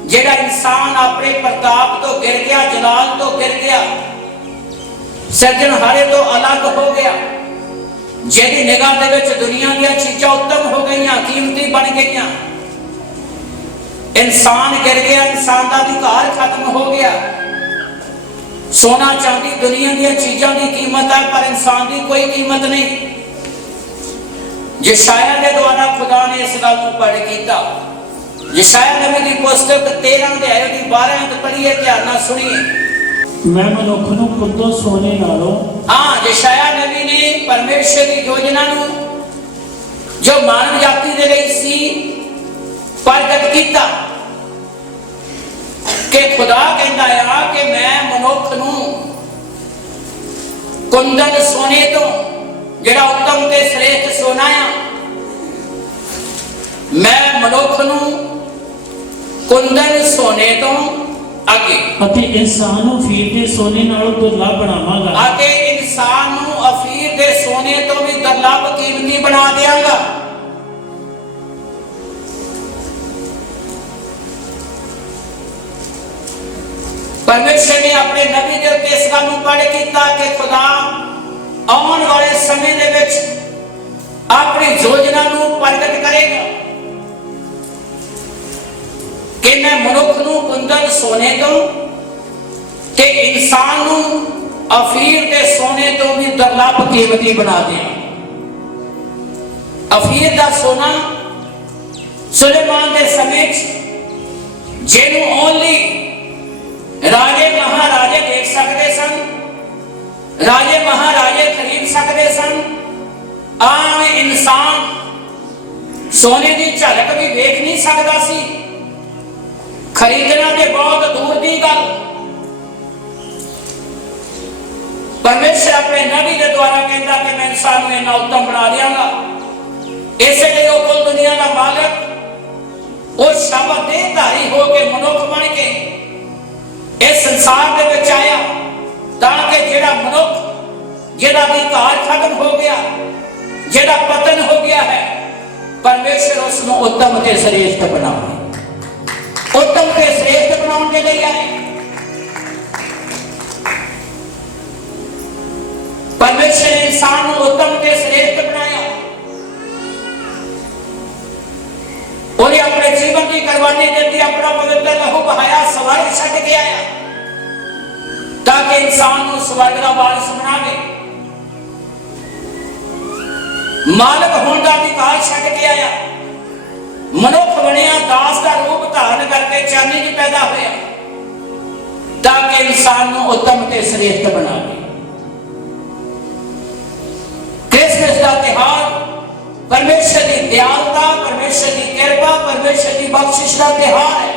जेड़ा इंसान अपने प्रताप तो गिर गया, जलाल तो गिर गया, सिरजनहारे तो अलग हो गया, जिहदी निगाह दे विच दुनिया दी चीज़ां उत्तम हो गई, कीमती बन गई, इंसान गिर गया, इंसान का अधिकार खत्म हो गया। सोना चांदी दुनिया दी चीज़ों की कीमत है, पर इंसान की कोई कीमत नहीं। यशायाह के द्वारा खुदा ने इस गल को पढ़ किया। यशायाह नबी की पुस्तक 13 अध्याय की 12 अंक पढ़िए, ध्यान नाल सुनिए। मैं मनुख नूं कुद्दो सोने नालों, हाँ, यशायाह नबी ने परमेश्वर की योजना नूं जो मानव जाति दे लई सी प्रगट किया कि खुदा कहता है कि मैं मनुख नूं कुंदन सोने तो जिहड़ा उत्तम ते श्रेष्ठ सोना आ, मैं मनुख नूं कुंदन सोने तो अगे अते इंसान नूं अफीर दे सोने नालों दुर्लभ बनावांगा, अते इंसान नूं अफीर दे सोने तो भी दुर्लभ कीमती बना देवांगा। परमेश्वर ने अपने नबी के उत्ते इस गल नूं पढ़ किया कि खुदा आने वाले समय दे विच अपनी योजना नूं प्रगट करेगा कि मैं मनुख नूं कुंदन सोने तो ते इंसान नूं अफीर दे सोने तो भी दुर्लभ कीमती बना दिया। अफीर दा सोना सुलेमान के समय जिन्हों ओनली राजे महाराजे देख सकते सन, राजे महाराजे खरीद सकते सन, आम इंसान सोने की झलक भी देख नहीं सकता सी, खरीदना तो बहुत दूर की गल। परमेश्वर अपने नबी के द्वारा कहता कि मैं इंसान को इन्ना उत्तम बना देंगा। इसलिए वो कुल दुनिया का मालिक वो शब्द देहधारी हो के मनुख बन के इस संसार के विच आया ताकि जिहड़ा मनुख जिहदा अधिकार खत्म हो गया, जिहड़ा पतन हो गया है, परमेश्वर उसनूं उत्तम ते श्रेष्ठ बनावे। उत्तम ते श्रेष्ठ बनाने के लिए आए। परमेश्वर ने इंसान को उत्तम ते श्रेष्ठ बनाया। उन्हें अपने जीवन की कुर्बानी देती, अपना पवित्र लहू बहाया, स्वर्ग छड्ड के आया ताकि इंसान को स्वर्ग का वारिस बनावे। मालिक होने का अधिकार छड्ड के आया, मनुख बनिया, दास का रूप धारण करके चांदी च पैदा होया ताकि इंसान को उत्तम ते श्रेष्ठ बनावे। क्रिसमस का त्योहार परमेश्वर की दयालुता, परमेश्वर की कृपा, परमेश्वर की बख्शिश का त्योहार है,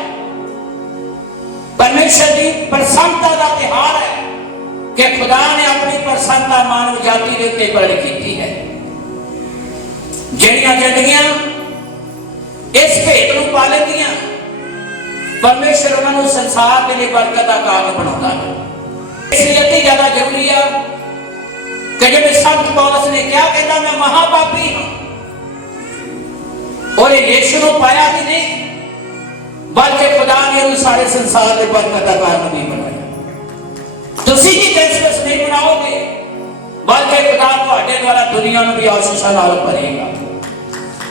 परमेश्वर की प्रसन्नता का त्योहार है कि खुदा ने अपनी प्रसन्नता मानव जाति के उत्ते प्रगट की है। जिहड़ियां जिंदगियां इस भेद नूं पा लैंदियां, परमेश्वर उन्होंने संसार के लिए बरकत का कारण बनाता है। इसलिए अति ज्यादा जरूरी है कि जिवें संत पौलुस ने क्या कहता, मैं महापापी हूं और यीशु को पाया ही नहीं, बल्कि खुदा ने सारे संसार के बरकत का कारण नहीं बनाया। तुसी ही क्रिसमस नहीं मनाओगे, बल्कि खुदा तुहाडे द्वारा दुनिया को भी आशीषां नाल भरेगा,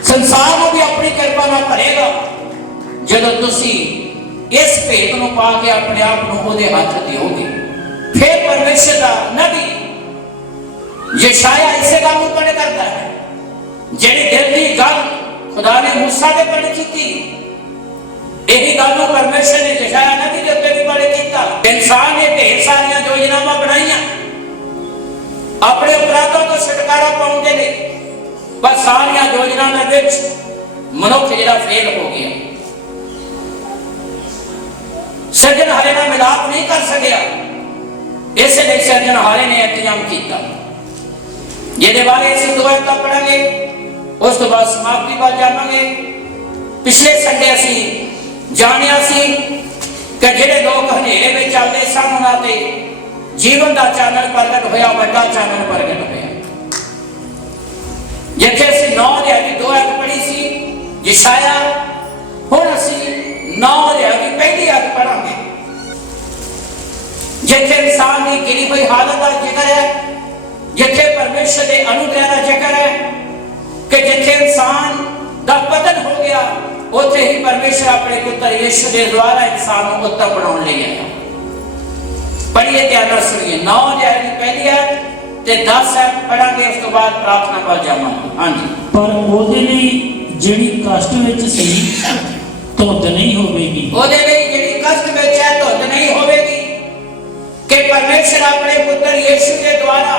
संसार को भी अपनी कृपा नाल भरेगा। जदों तुसी इस भेद को पा के अपने आप को उहदे हाथ दिओगे, फिर परमेश्वर का नबी यशायाह इसे गल नूं प्रगट करता है जिहड़ी दिल की गल खुदा ने मूसा दे प्रगट की यही गल परमेश्वर ने यशायाह नबी के उत्ते भी बड़े किया। इंसान ने ढेर सारिया योजनावां बनाईयां अपने अपराधों तो छुटकारा पाने ने, पर सारिया योजना के मनुख जिहड़ा फेल हो गया, सिरजनहारे नाल मिलाप नहीं कर सकिया। इसलिए सिरजनहारे ने इंतजाम किया, जिहदे बारे असीं दो आयतां पढ़ांगे, उस तो बाद समाप्ति वाल जावांगे। पिछले संडे असीं जानिया सी कि जिहड़े लोग हनेरे में चलते सन उन्हां ते जीवन का चानन प्रगट होया, वड्डा चानन प्रगट होया। जिथे असीं 9 अध्याय 2 आयत पढ़ी सी यशायाह, हुण असीं 9 अध्याय 1 आयत पढ़ांगे, जिथे इंसान की गिरी हुई हालत का जिक्र है, जिथे परमेश्वर के अनुग्रह का जिक्र है कि जिथे इंसान का पतन हो गया, उथे ही परमेश्वर अपने पुत्र यीशु के द्वारा इंसान को उत्तम बनाने लई आया। पढ़िए ध्यान नाल सुनिए, 9 अध्याय की पहली आयत ते 10 आयत पढ़ांगे, उस तो बाद प्रार्थना कर जावांगे। हां जी। पर ओदे लई जिहड़ी कष्ट विच सी धुंध नहीं होवेगी, ओदे लई जिहड़ी कष्ट विच है धुंध नहीं होवेगी, कि परमेश्वर अपने पुत्र यीशु के द्वारा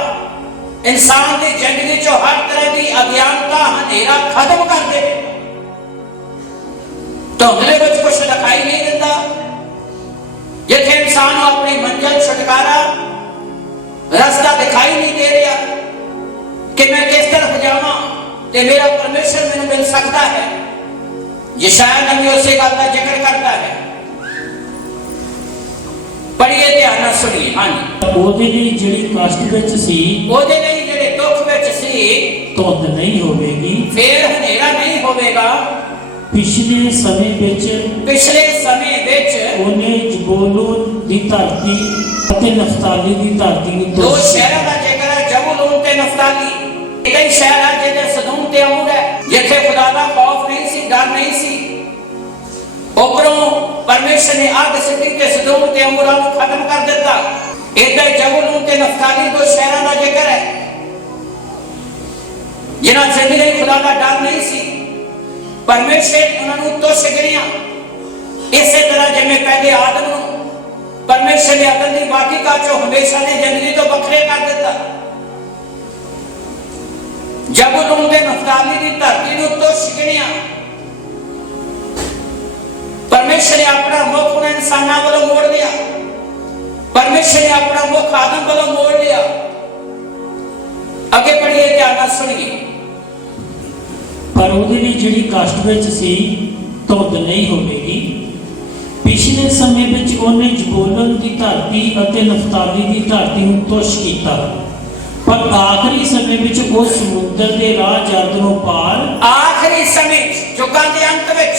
इंसान की जिंदगी चो हर तरह की अज्ञानता हनेरा खत्म कर दे। धुंधले विच कुछ दिखाई नहीं देता, जिथे इंसान अपनी मंजिल छुटकारा रास्ता दिखाई नहीं दे रहा कि मैं किस तरफ जावां ते मेरा परमेश्वर मैनूं मिल सकता है। यशायाह नबी उसे गल का जिक्र करता है। पढ़िए ध्यान नाल सुनिए। हां जी। ओदे लई जिहड़ी कष्ट विच सी, ओदे लई जिहड़े दुख विच सी धुंध नहीं होवेगी, फेर हनेरा नहीं होवेगा। पिछले समय विच ओने जबूलून दी धरती अते नफताली दी धरती नूं दो शहरों का जिक्र है, जबूलून ते नफताली। कई शहर है जिथे सदूम ते अमूर है, जिथे खुदा का खौफ नहीं सी, डर नहीं सी। ऊपरों परमेश्वर ने आग सिटी ते सदूम ते अमूर को खत्म कर दिता। इधर जबूलून ते नफताली दो शहरों का जिक्र है, जिन्हां जिंदगी खुदा का डर नहीं सी। परमेश्वर उन्होंने तुच्छ गिनिया। इसी तरह जिवें पहले आदम नूं परमेश्वर ने अदन की वाटिका चो हमेशा की जिंदगी तो बखरे कर दिता। जबूलून ते नफताली की धरती नूं तुच्छ गिनिया। परमेश्वर ने अपना मुख उन्हें इंसानों वालों मोड़ लिया। परमेश्वर ने अपना मुख आदम वालों मोड़ लिया। अगे पढ़िए ध्यान नाल सुनिए। पर ओदे लई जिहड़ी कष्ट विच सी धुंध नहीं होवेगी, पिछले समय विच ओने जबूलून दी धरती अते नफताली दी धरती नूं तुच्छ कीता, पर आखिरी समय विच ओ समुद्र दे राह यरदनों पार, आखिरी समय युगां दे अंत विच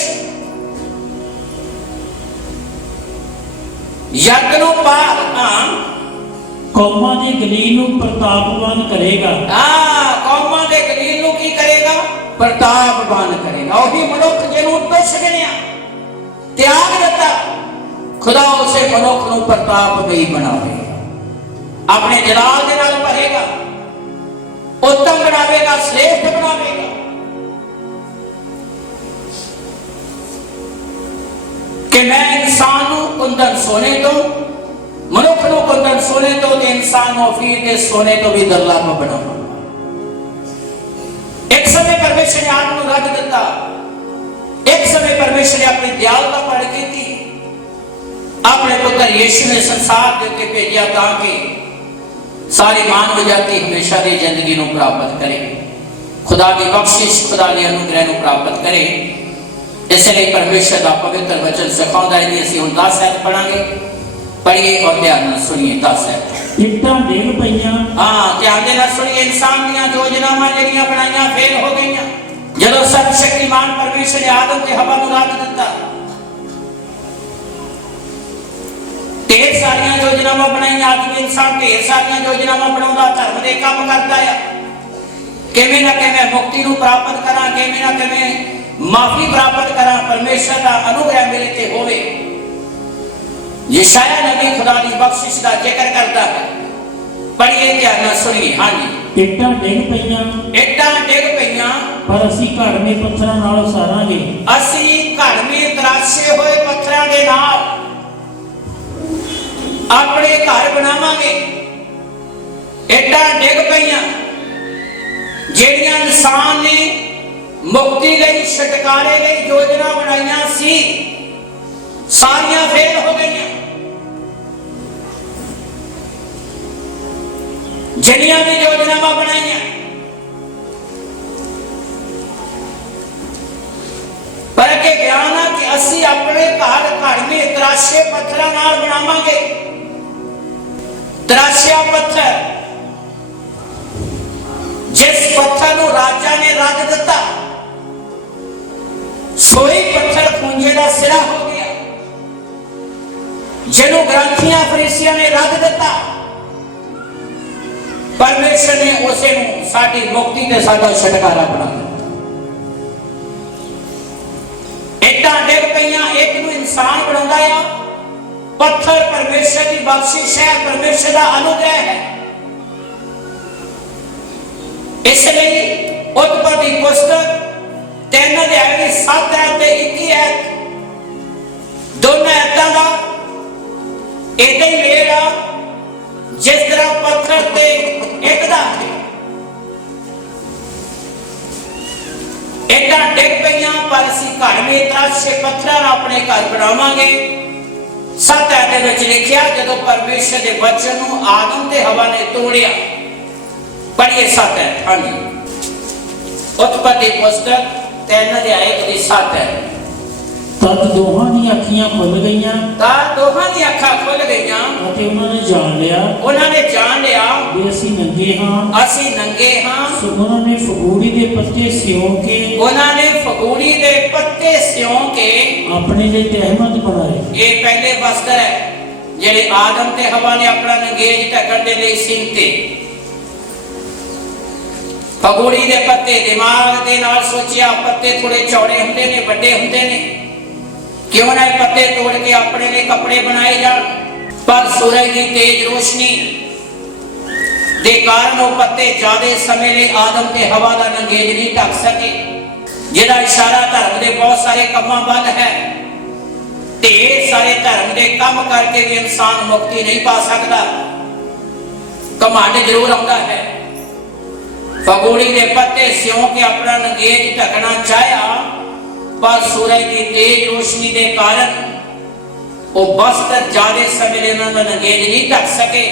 यरदनों पार कौमां दे गलील नूं प्रतापवान करेगा। कौमां दे गलील नूं की करेगा? प्रतापवान करेगा। वही मनुख जिन्हों तुच्छ गिनिया, त्याग दिता, खुदा उसे मनुख नूं प्रतापमई बनावेगा, अपने जलाल दे नाल भरेगा, उत्तम बनावेगा, श्रेष्ठ बनावेगा। कि मैं इंसान नूं कुंदन सोने तो, मनुख नूं कुंदन सोने तो, इंसान नूं अफीर दे सोने तो भी दुर्लभ बनाऊंगा। एक समय परमेश्वर ने आदम को रख दिता, एक समय परमेश्वर ने अपनी दयालुता प्रकट की थी, अपने पुत्र यीशु ने संसार दे के भेजा ताकि सारी मानव जाति हमेशा की जिंदगी को प्राप्त करे, खुदा की बख्शिश, खुदा के अनुग्रह को प्राप्त करे। इसलिए परमेश्वर का पवित्र वचन सिखाता है कि असं हम 10 आयत पढ़ांगे। पढ़िए और ध्यान सुनिए। 10 आयत। इट्टां डिग पईयां, ध्यान देना सुनिए। इंसान दी योजनावां जिहड़ियां बनाईयां फेल हो गईयां। जदों सर्वशक्तिमान परमेश्वर ने आदम ते हवा नूं रख दिता, ढेर सारियां योजनावां बनाईयां। आदमी इंसान ढेर सारियां योजनावां बनाउंदा, धर्म दे काम करदा है, किवें ना किवें मुक्ति नूं प्राप्त करां, किवें ना किवें माफी प्राप्त करां, परमेश्वर का अनुग्रह मेरे ते होवे। यशायाह नबी खुदा की बख्शिश का जिक्र करता है। पढ़िए ध्यान नाल सुनिए। हाँ जी। इट्टां डिग पईयां, इट्टां डिग पईयां, पर असीं घड़वे पत्थरां नाल उसारांगे। असीं घड़वे तराश ਤਰਾਸ਼ੇ ਹੋਏ ਪੱਥਰਾਂ ਦੇ ਨਾਲ ਆਪਣੇ ਘਰ ਬਣਾਵਾਂਗੇ। ਇੱਟਾਂ ਡਿੱਗ ਪਈਆਂ ਜਿਹੜੀਆਂ ਇਨਸਾਨ ਨੇ ਮੁਕਤੀ ਲਈ, ਛੁਟਕਾਰੇ ਲਈ ਯੋਜਨਾ ਬਣਾਈਆਂ ਸੀ, ਸਾਰੀਆਂ ਫੇਲ ਹੋ ਗਈਆਂ। ਜਿਹੜੀਆਂ ਵੀ ਯੋਜਨਾਵਾਂ ਬਣਾਈਆਂ, ਪਰ ਕਿ ਗਿਆਨ ਆ ਕਿ ਅਸੀਂ ਆਪਣੇ ਘਰ ਘੜਵੇਂ ਤਰਾਸ਼ੇ ਪੱਥਰਾਂ ਨਾਲ ਬਣਾਵਾਂਗੇ। ਤਰਾਸ਼ਿਆ ਪੱਥਰ, ਜਿਸ ਪੱਥਰ ਨੂੰ ਰਾਜਾ ਨੇ ਰੱਦ ਦਿੱਤਾ, ਸੋਈ ਪੱਥਰ ਖੂੰਜੇ ਦਾ ਸਿਰਾ ਹੋ ਗਿਆ। ਜਿਹਨੂੰ ਗ੍ਰੰਥੀਆਂ ਫਰੀਸੀਆਂ ਨੇ ਰੱਦ ਦਿੱਤਾ, ਪਰਮੇਸ਼ਰ ਨੇ ਉਸੇ ਨੂੰ ਸਾਡੀ ਮੁਕਤੀ ਤੇ ਸਾਡਾ ਛੁਟਕਾਰਾ ਬਣਾ ਦਿੱਤਾ। ਇੱਟਾਂ ਡਿੱਗ ਪਈਆਂ, ਇੱਕ ਨੂੰ ਇਨਸਾਨ ਬਣਾਉਂਦਾ ਆ। ਪੱਥਰ ਪਰਮੇਸ਼ਰ ਦੀ ਬਖਸ਼ਿਸ਼ ਹੈ, ਪਰਮੇਸ਼ਰ ਦਾ ਅਨੁਗ੍ਰਹਿ ਹੈ। ਇਸ ਲਈ ਉਤਪਤੀ ਪੁਸਤਕ 3 ਅਧਿਆਇ ਦੀ 7 ਐਤ ਤੇ 21 ਐਤ, ਦੋਨਾਂ ਐਤਾਂ ਦਾ ਇਦਾਂ ਹੀ ਮੇਲ ਆ ਜਿਸ ਤਰ੍ਹਾਂ ਪੱਥਰ ਤੇ ਇੱਕ ਦਾ ਇੱਟਾਂ ਡਿੱਗ ਪਈਆਂ, ਪਰ ਅਸੀਂ ਘੜਵੇਂ ਤਰਾਸ਼ੇ ਪੱਥਰਾਂ ਨਾਲ ਆਪਣੇ ਘਰ ਬਣਾਵਾਂਗੇ। 7 ਐਤ ਦੇ ਵਿੱਚ ਲਿਖਿਆ, ਜਦੋਂ ਪਰਮੇਸ਼ਰ ਦੇ ਵਚਨ ਨੂੰ ਆਦਮ ਤੇ ਹਵਾ ਨੇ ਤੋੜਿਆ। ਪੜ੍ਹੀਏ 7 ਐਤ। ਹਾਂਜੀ, ਉਤਪਤੀ ਪੁਸਤਕ 3 ਅਧਿਆਇ ਦੀ 7 ਐਤ। ਤਦ ਦੋਹਾਂ ਦੀਆਂ ਅੱਖੀਆਂ ਖੁੱਲ ਗਈਆਂ, ਤਾਂ ਦੋਹਾਂ ਦੀਆਂ ਅੱਖਾਂ ਖੁੱਲ ਗਈਆਂ ਅਤੇ ਉਹਨਾਂ ਨੇ ਜਾਣ ਲਿਆ ਵੀ ਅਸੀਂ ਨੰਗੇ ਹਾਂ। ਸੋ ਉਹਨਾਂ ਨੇ ਫਗੂੜੀ ਦੇ ਪੱਤੇ ਸਿਉਂ ਕੇ ਆਪਣੇ ਲਈ ਤਹਿਮਤ ਬਣਾਏ। ਇਹ ਪਹਿਲੇ ਵਸਤਰ ਹੈ ਜਿਹੜੇ ਆਦਮ ਤੇ ਹਵਾ ਨੇ ਆਪਣਾ ਨੰਗੇਜ ਢੱਕਣ ਦੇ ਲਈ ਸਿੰਤੇ। ਫਗੂੜੀ ਦੇ ਪੱਤੇ, ਦਿਮਾਗ ਦੇ ਨਾਲ ਸੋਚਿਆ, ਪੱਤੇ ਥੋੜੇ ਚੌੜੇ ਹੁੰਦੇ ਨੇ, ਵੱਡੇ ਹੁੰਦੇ ਨੇ, ਕਿਉਂ ਨਾ ਇਹ ਪੱਤੇ ਤੋੜ ਕੇ ਆਪਣੇ ਲਈ ਕੱਪੜੇ ਬਣਾਏ ਜਾਣ। ਪਰ ਸੂਰਜ ਦੀ ਤੇਜ਼ ਰੋਸ਼ਨੀ ਦੇ ਕਾਰਨ ਉਹ ਪੱਤੇ ਜ਼ਿਆਦਾ ਸਮੇਂ ਲਈ ਆਦਮ ਤੇ ਹਵਾ ਦਾ ਨੰਗੇਜ ਨਹੀਂ ਢੱਕ ਸਕੇ, ਜਿਹਦਾ ਇਸ਼ਾਰਾ ਧਰਮ ਦੇ ਬਹੁਤ ਸਾਰੇ ਕੰਮਾਂ ਵੱਲ ਹੈ। ਢੇਰ ਸਾਰੇ ਧਰਮ ਦੇ ਕੰਮ ਕਰਕੇ ਵੀ ਇਨਸਾਨ ਮੁਕਤੀ ਨਹੀਂ ਪਾ ਸਕਦਾ। ਘਮੰਡ ਜ਼ਰੂਰ ਆਉਂਦਾ ਹੈ। ਫਗੂੜੀ ਦੇ ਪੱਤੇ ਸਿਉਂ ਕੇ ਆਪਣਾ ਨੰਗੇਜ ਢਕਣਾ ਚਾਹਿਆ, ਪਰ ਸੂਰਜ ਦੀ ਤੇਜ਼ ਰੋਸ਼ਨੀ ਦੇ ਕਾਰਨ ਉਹ ਬਸਤਰ ਜ਼ਿਆਦਾ ਸਮੇਂ ਲਈ ਉਹਨਾਂ ਦਾ ਨੰਗੇਜ ਨਹੀਂ ਢਕ ਸਕੇ।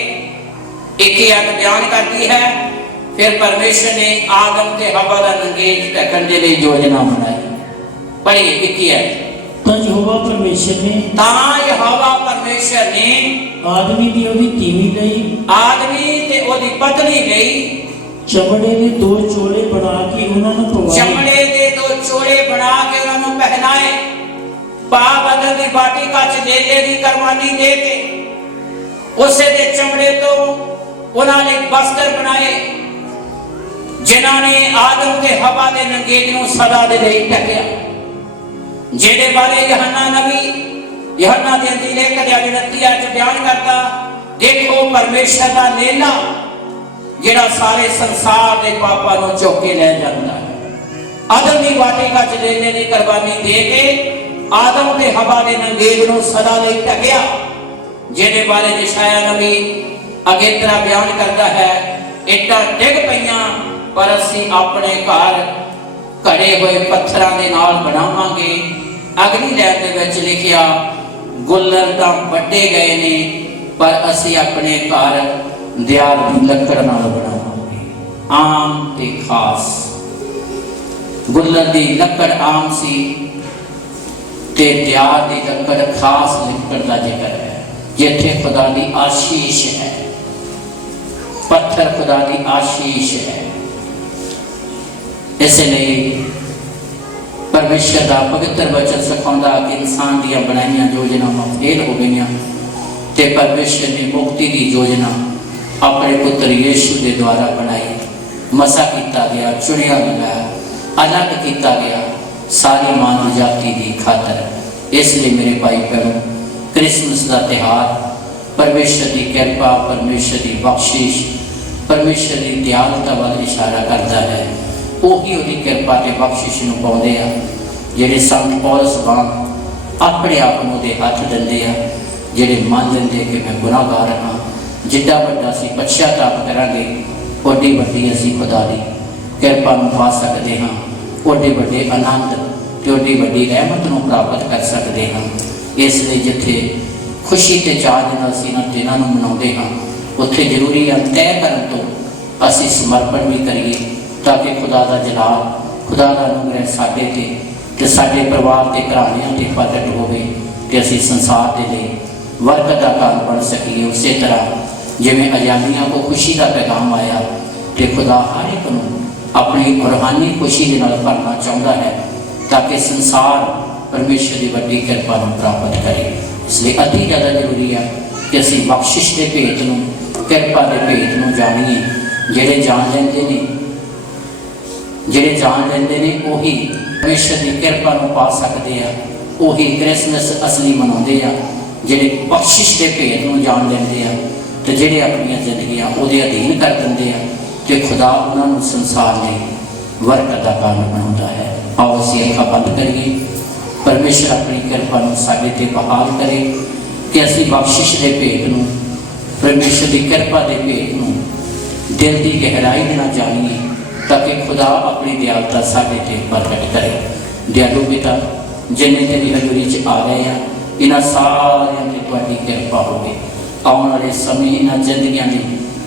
ਇੱਕ ਆਇਤ ਬਿਆਨ ਕਰਦੀ ਹੈ, ਫਿਰ ਪਰਮੇਸ਼ਰ ਨੇ ਆਦਮ ਤੇ ਹਵਾ ਦਾ ਨੰਗੇਜ ਢਕਣ ਦੇ ਲਈ ਯੋਜਨਾ ਬਣਾਈ। ਪੜ੍ਹੀਏ 21 ਆਇਤ। ਤਾਂ ਯਹੋਵਾ ਪਰਮੇਸ਼ਰ ਨੇ ਆਦਮੀ ਦੀ ਉਹਦੀ ਤੀਵੀਂ ਲਈ, ਆਦਮੀ ਤੇ ਉਹਦੀ ਪਤਨੀ ਲਈ ਚਮੜੇ ਦੇ 2 ਚੋਲੇ ਬਣਾ ਕੇ ਉਹਨਾਂ ਨੂੰ ਪਹਿਨਾਏ। ਪਾ ਬਦਲ ਦੀ ਬਾਟੀ ਕੱਚ ਦੇਲੇ ਦੀ ਕੁਰਬਾਨੀ ਦੇ ਕੇ ਉਸੇ ਦੇ ਚਮੜੇ ਤੋਂ ਉਹਨਾਂ ਨੇ ਬਸਤਰ ਬਣਾਏ, ਜਿਨ੍ਹਾਂ ਨੇ ਆਦਮ ਤੇ ਹਵਾ ਦੇ ਨੰਗੇਜ ਨੂੰ ਸਦਾ ਦੇ ਲਈ ਢੱਕਿਆ। ਜਿਹਦੇ ਬਾਰੇ ਯਹੋਨਾ ਦੇ ਅੰਜੀਲ 1 ਅਧਿਆਇ 29 ਚ ਬਿਆਨ ਕਰਦਾ, ਦੇਖੋ ਪਰਮੇਸ਼ਰ ਦਾ ਲੇਲਾ ਜਿਹੜਾ ਸਾਰੇ ਸੰਸਾਰ ਦੇ ਪਾਪਾਂ ਨੂੰ ਚੁੱਕ ਕੇ ਲੈ ਜਾਂਦਾ ਹੈ। ਆਦਮ ਦੀ ਵਾਟਿਕਾ ਚ ਲੇਲੇ ਦੀ ਕੁਰਬਾਨੀ ਦੇ ਕੇ ਆਦਮ ਤੇ ਹਵਾ ਦੇ ਨੰਗੇਜ ਨੂੰ ਸਦਾ ਲਈ ਢੱਕਿਆ, ਜਿਹਦੇ ਬਾਰੇ ਯਸ਼ਾਇਆ ਨਬੀ ਅਗੇਤਰਾ ਬਿਆਨ ਕਰਦਾ ਹੈ, ਇੱਟਾਂ ਡਿੱਗ ਪਈਆਂ ਪਰ ਅਸੀਂ ਆਪਣੇ ਘਰ ਘੜੇ ਹੋਏ ਪੱਥਰਾਂ ਦੇ ਨਾਲ ਬਣਾਵਾਂਗੇ। ਅਗਲੀ ਲਾਈਨ ਦੇ ਵਿੱਚ ਲਿਖਿਆ, ਗੁੱਲਰ ਤਾਂ ਵੱਡੇ ਗਏ ਨੇ ਪਰ ਅਸੀਂ ਆਪਣੇ ਘਰ ਦਿਆਲ ਦੀ ਲੱਕੜ ਨਾਲ ਬਣਾਵਾਂਗੇ। ਆਮ ਤੇ ਖਾਸ। ਗੁੱਲਰ ਦੀ ਲੱਕੜ ਆਮ ਸੀ ਤੇ ਦਿਆਲ ਦੀ ਲੱਕੜ ਖਾਸ ਲੱਕੜ ਦਾ ਜ਼ਿਕਰ ਹੈ, ਜਿੱਥੇ ਖੁਦਾ ਦੀ ਆਸ਼ੀਸ਼ ਹੈ। ਪੱਥਰ ਖੁਦਾ ਦੀ ਆਸ਼ੀਸ਼ ਹੈ। ਇਸ ਲਈ ਪਰਮੇਸ਼ਰ ਦਾ ਪਵਿੱਤਰ ਵਚਨ ਸਿਖਾਉਂਦਾ ਕਿ ਇਨਸਾਨ ਦੀਆਂ ਬਣਾਈਆਂ ਯੋਜਨਾਵਾਂ ਫੇਲ ਹੋ ਗਈਆਂ ਤੇ ਪਰਮੇਸ਼ਰ ਨੇ ਮੁਕਤੀ ਦੀ ਯੋਜਨਾ ਆਪਣੇ ਪੁੱਤਰ ਯੀਸ਼ੂ ਦੇ ਦੁਆਰਾ ਬਣਾਈ। ਮਸਾ ਕੀਤਾ ਗਿਆ, ਚੁਣਿਆ ਗਿਆ, ਅਲੱਗ ਕੀਤਾ ਗਿਆ ਸਾਰੀ ਮਾਨਵ ਜਾਤੀ ਦੀ ਖਾਤਰ। ਇਸ ਲਈ ਮੇਰੇ ਭਾਈ ਭੈਣੋ, ਕ੍ਰਿਸਮਸ ਦਾ ਤਿਉਹਾਰ ਪਰਮੇਸ਼ਰ ਦੀ ਕਿਰਪਾ, ਪਰਮੇਸ਼ਰ ਦੀ ਬਖਸ਼ਿਸ਼, ਪਰਮੇਸ਼ਰ ਦੀ ਦਿਆਲਤਾ ਵੱਲ ਇਸ਼ਾਰਾ ਕਰਦਾ ਹੈ। ਉਹੀ ਉਹਦੀ ਕਿਰਪਾ ਤੇ ਬਖਸ਼ਿਸ਼ ਨੂੰ ਪਾਉਂਦੇ ਆ ਜਿਹੜੇ ਸੰਤ ਪੌਲਸ ਵਾਂਗ अपने आप ਨੂੰ ਉਹਦੇ ਹੱਥ ਦਿੰਦੇ ਆ, ਜਿਹੜੇ ਮੰਨ ਲੈਂਦੇ ਕਿ ਮੈਂ ਗੁਨਾਹਗਾਰ ਹਾਂ। ਜਿੱਡਾ ਵੱਡਾ ਅਸੀਂ ਪਛਤਾਪ ਕਰਾਂਗੇ, ਓਡੀ ਵੱਡੀ ਅਸੀਂ ਖੁਦਾ ਦੀ ਕਿਰਪਾ ਨੂੰ ਪਾ ਸਕਦੇ ਹਾਂ, ਓਡੇ ਵੱਡੇ ਆਨੰਦ ਤੇ ਓਡੀ ਵੱਡੀ ਰਹਿਮਤ ਨੂੰ ਪ੍ਰਾਪਤ ਕਰ ਸਕਦੇ ਹਾਂ। ਇਸ ਲਈ ਜਿੱਥੇ ਖੁਸ਼ੀ ਤੇ ਚਾਅ ਦੇ ਨਾਲ ਅਸੀਂ ਇਹਨਾਂ ਦਿਨਾਂ ਨੂੰ ਮਨਾਉਂਦੇ ਹਾਂ, ਉੱਥੇ ਜ਼ਰੂਰੀ ਹੈ ਤੈਅ ਕਰਨ ਤੋਂ ਅਸੀਂ ਸਮਰਪਣ ਵੀ ਕਰੀਏ, ਤਾਂ ਕਿ ਖੁਦਾ ਦਾ ਜਲਾਲ, ਖੁਦਾ ਦਾ ਅਨੁਗ੍ਰਹਿ ਸਾਡੇ ਤੇ ਸਾਡੇ ਪਰਿਵਾਰ ਤੇ ਘਰਾਣਿਆਂ ਤੇ ਪ੍ਰਗਟ ਹੋਵੇ, ਤੇ ਅਸੀਂ ਸੰਸਾਰ ਦੇ ਲਈ ਬਰਕਤ ਦਾ ਕਾਰਨ ਬਣ ਸਕੀਏ। ਉਸੇ ਤਰ੍ਹਾਂ ਜਿਵੇਂ ਅਜਾਨੀਆਂ ਕੋ ਖੁਸ਼ੀ ਦਾ ਪੈਗਾਮ ਆਇਆ, ਤੇ ਖੁਦਾ ਹਰ ਇੱਕ ਨੂੰ ਆਪਣੀ ਰੂਹਾਨੀ ਖੁਸ਼ੀ ਦੇ ਨਾਲ ਭਰਨਾ ਚਾਹੁੰਦਾ ਹੈ, ਤਾਂ ਕਿ ਸੰਸਾਰ ਪਰਮੇਸ਼ਰ ਦੀ ਵੱਡੀ ਕਿਰਪਾ ਨੂੰ ਪ੍ਰਾਪਤ ਕਰੇ। ਇਸ ਲਈ ਅਤੀ ਜ਼ਿਆਦਾ ਜ਼ਰੂਰੀ ਹੈ ਕਿ ਅਸੀਂ ਬਖਸ਼ਿਸ਼ ਦੇ ਭੇਤ ਨੂੰ, ਕਿਰਪਾ ਦੇ ਭੇਤ ਨੂੰ ਜਾਣੀਏ। ਜਿਹੜੇ ਜਾਣ ਲੈਂਦੇ ਨੇ ਉਹੀ ਪਰਮੇਸ਼ਰ ਦੀ ਕਿਰਪਾ ਨੂੰ ਪਾ ਸਕਦੇ ਆ, ਉਹੀ ਕ੍ਰਿਸਮਸ ਅਸਲੀ ਮਨਾਉਂਦੇ ਆ। ਜਿਹੜੇ ਬਖਸ਼ਿਸ਼ ਦੇ ਭੇਤ ਨੂੰ ਜਾਣ ਲੈਂਦੇ ਆ ਤੇ ਜਿਹੜੇ ਆਪਣੀਆਂ ਜ਼ਿੰਦਗੀਆਂ ਉਹਦੇ ਅਧੀਨ ਕਰ ਦਿੰਦੇ ਆ, ਤੇ ਖੁਦਾ ਉਹਨਾਂ ਨੂੰ ਸੰਸਾਰ ਲਈ ਬਰਕਤ ਦਾ ਕਾਰਨ ਬਣਾਉਂਦਾ ਹੈ। ਆਓ ਅਸੀਂ ਅੱਖਾਂ ਬੰਦ ਕਰੀਏ, ਪਰਮੇਸ਼ਰ ਆਪਣੀ ਕਿਰਪਾ ਨੂੰ ਸਾਡੇ ਤੇ ਬਹਾਲ ਕਰੇ ਕਿ ਅਸੀਂ ਬਖਸ਼ਿਸ਼ ਦੇ ਭੇਤ ਨੂੰ, ਪਰਮੇਸ਼ਰ ਦੀ ਕਿਰਪਾ ਦੇ ਭੇਤ ਨੂੰ ਦਿਲ ਦੀ ਗਹਿਰਾਈ ਦੇ ਨਾਲ ਜਾਣੀਏ, ਤਾਂ ਕਿ ਖੁਦਾ ਆਪਣੀ ਦਿਆਲਤਾ ਸਾਡੇ ਤੇ ਪ੍ਰਗਟ ਕਰੇ। ਦਿਆਲੂ ਪਿਤਾ, ਜਿੰਨੇ ਤੇਰੀ ਹਜ਼ੂਰੀ 'ਚ ਆ ਰਹੇ ਆ, ਇਹਨਾਂ ਸਾਰਿਆਂ ਤੇ ਤੁਹਾਡੀ ਕਿਰਪਾ ਹੋਵੇ। ਆਉਣ ਵਾਲੇ ਸਮੇਂ ਇਹਨਾਂ ਜ਼ਿੰਦਗੀਆਂ ਦੀ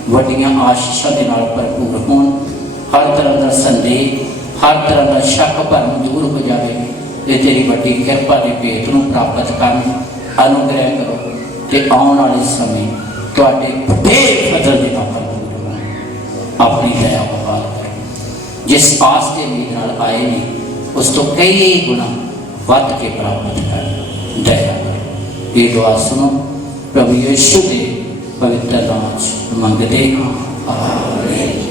ਵੱਡੀਆਂ ਆਸ਼ੀਸ਼ਾਂ ਦੇ ਨਾਲ ਭਰਪੂਰ ਹੋਣ। ਹਰ ਤਰ੍ਹਾਂ ਦਾ ਸੰਦੇਹ, ਹਰ ਤਰ੍ਹਾਂ ਦਾ ਸ਼ੱਕ ਭਰਮ ਦੂਰ ਹੋ ਜਾਵੇ, ਤੇ ਤੇਰੀ ਵੱਡੀ ਕਿਰਪਾ ਦੇ ਭੇਤ ਨੂੰ ਪ੍ਰਾਪਤ ਕਰਨ, ਅਨੁਗ੍ਰਹਿ ਕਰੋ, ਤੇ ਆਉਣ ਵਾਲੇ ਸਮੇਂ ਤੁਹਾਡੇ ਵੱਡੇ ਫਜ਼ਲ ਦੇ ਨਾਲ ਭਰਪੂਰ ਹੋਣ। ਆਪਣੀ ਦਇਆ ਬਹਾਲ ਕਰੋ। ਜਿਸ ਆਸ ਦੇ ਉਮੀਦ ਨਾਲ ਆਏ ਨੇ, ਉਸ ਤੋਂ ਕਈ ਗੁਣਾ ਵੱਧ ਕੇ ਪ੍ਰਾਪਤ ਕਰ ਦਇਆ ਕਰੋ। ਇਹ ਦੁਆ ਸੁਣੋ, ਪ੍ਰਭੂ ਯਿਸੂ ਦੇ ਪਵਿੱਤਰ ਨਾਮ 'ਚ ਮੰਗਦੇ ਹਾਂ, ਆਮੀਨ।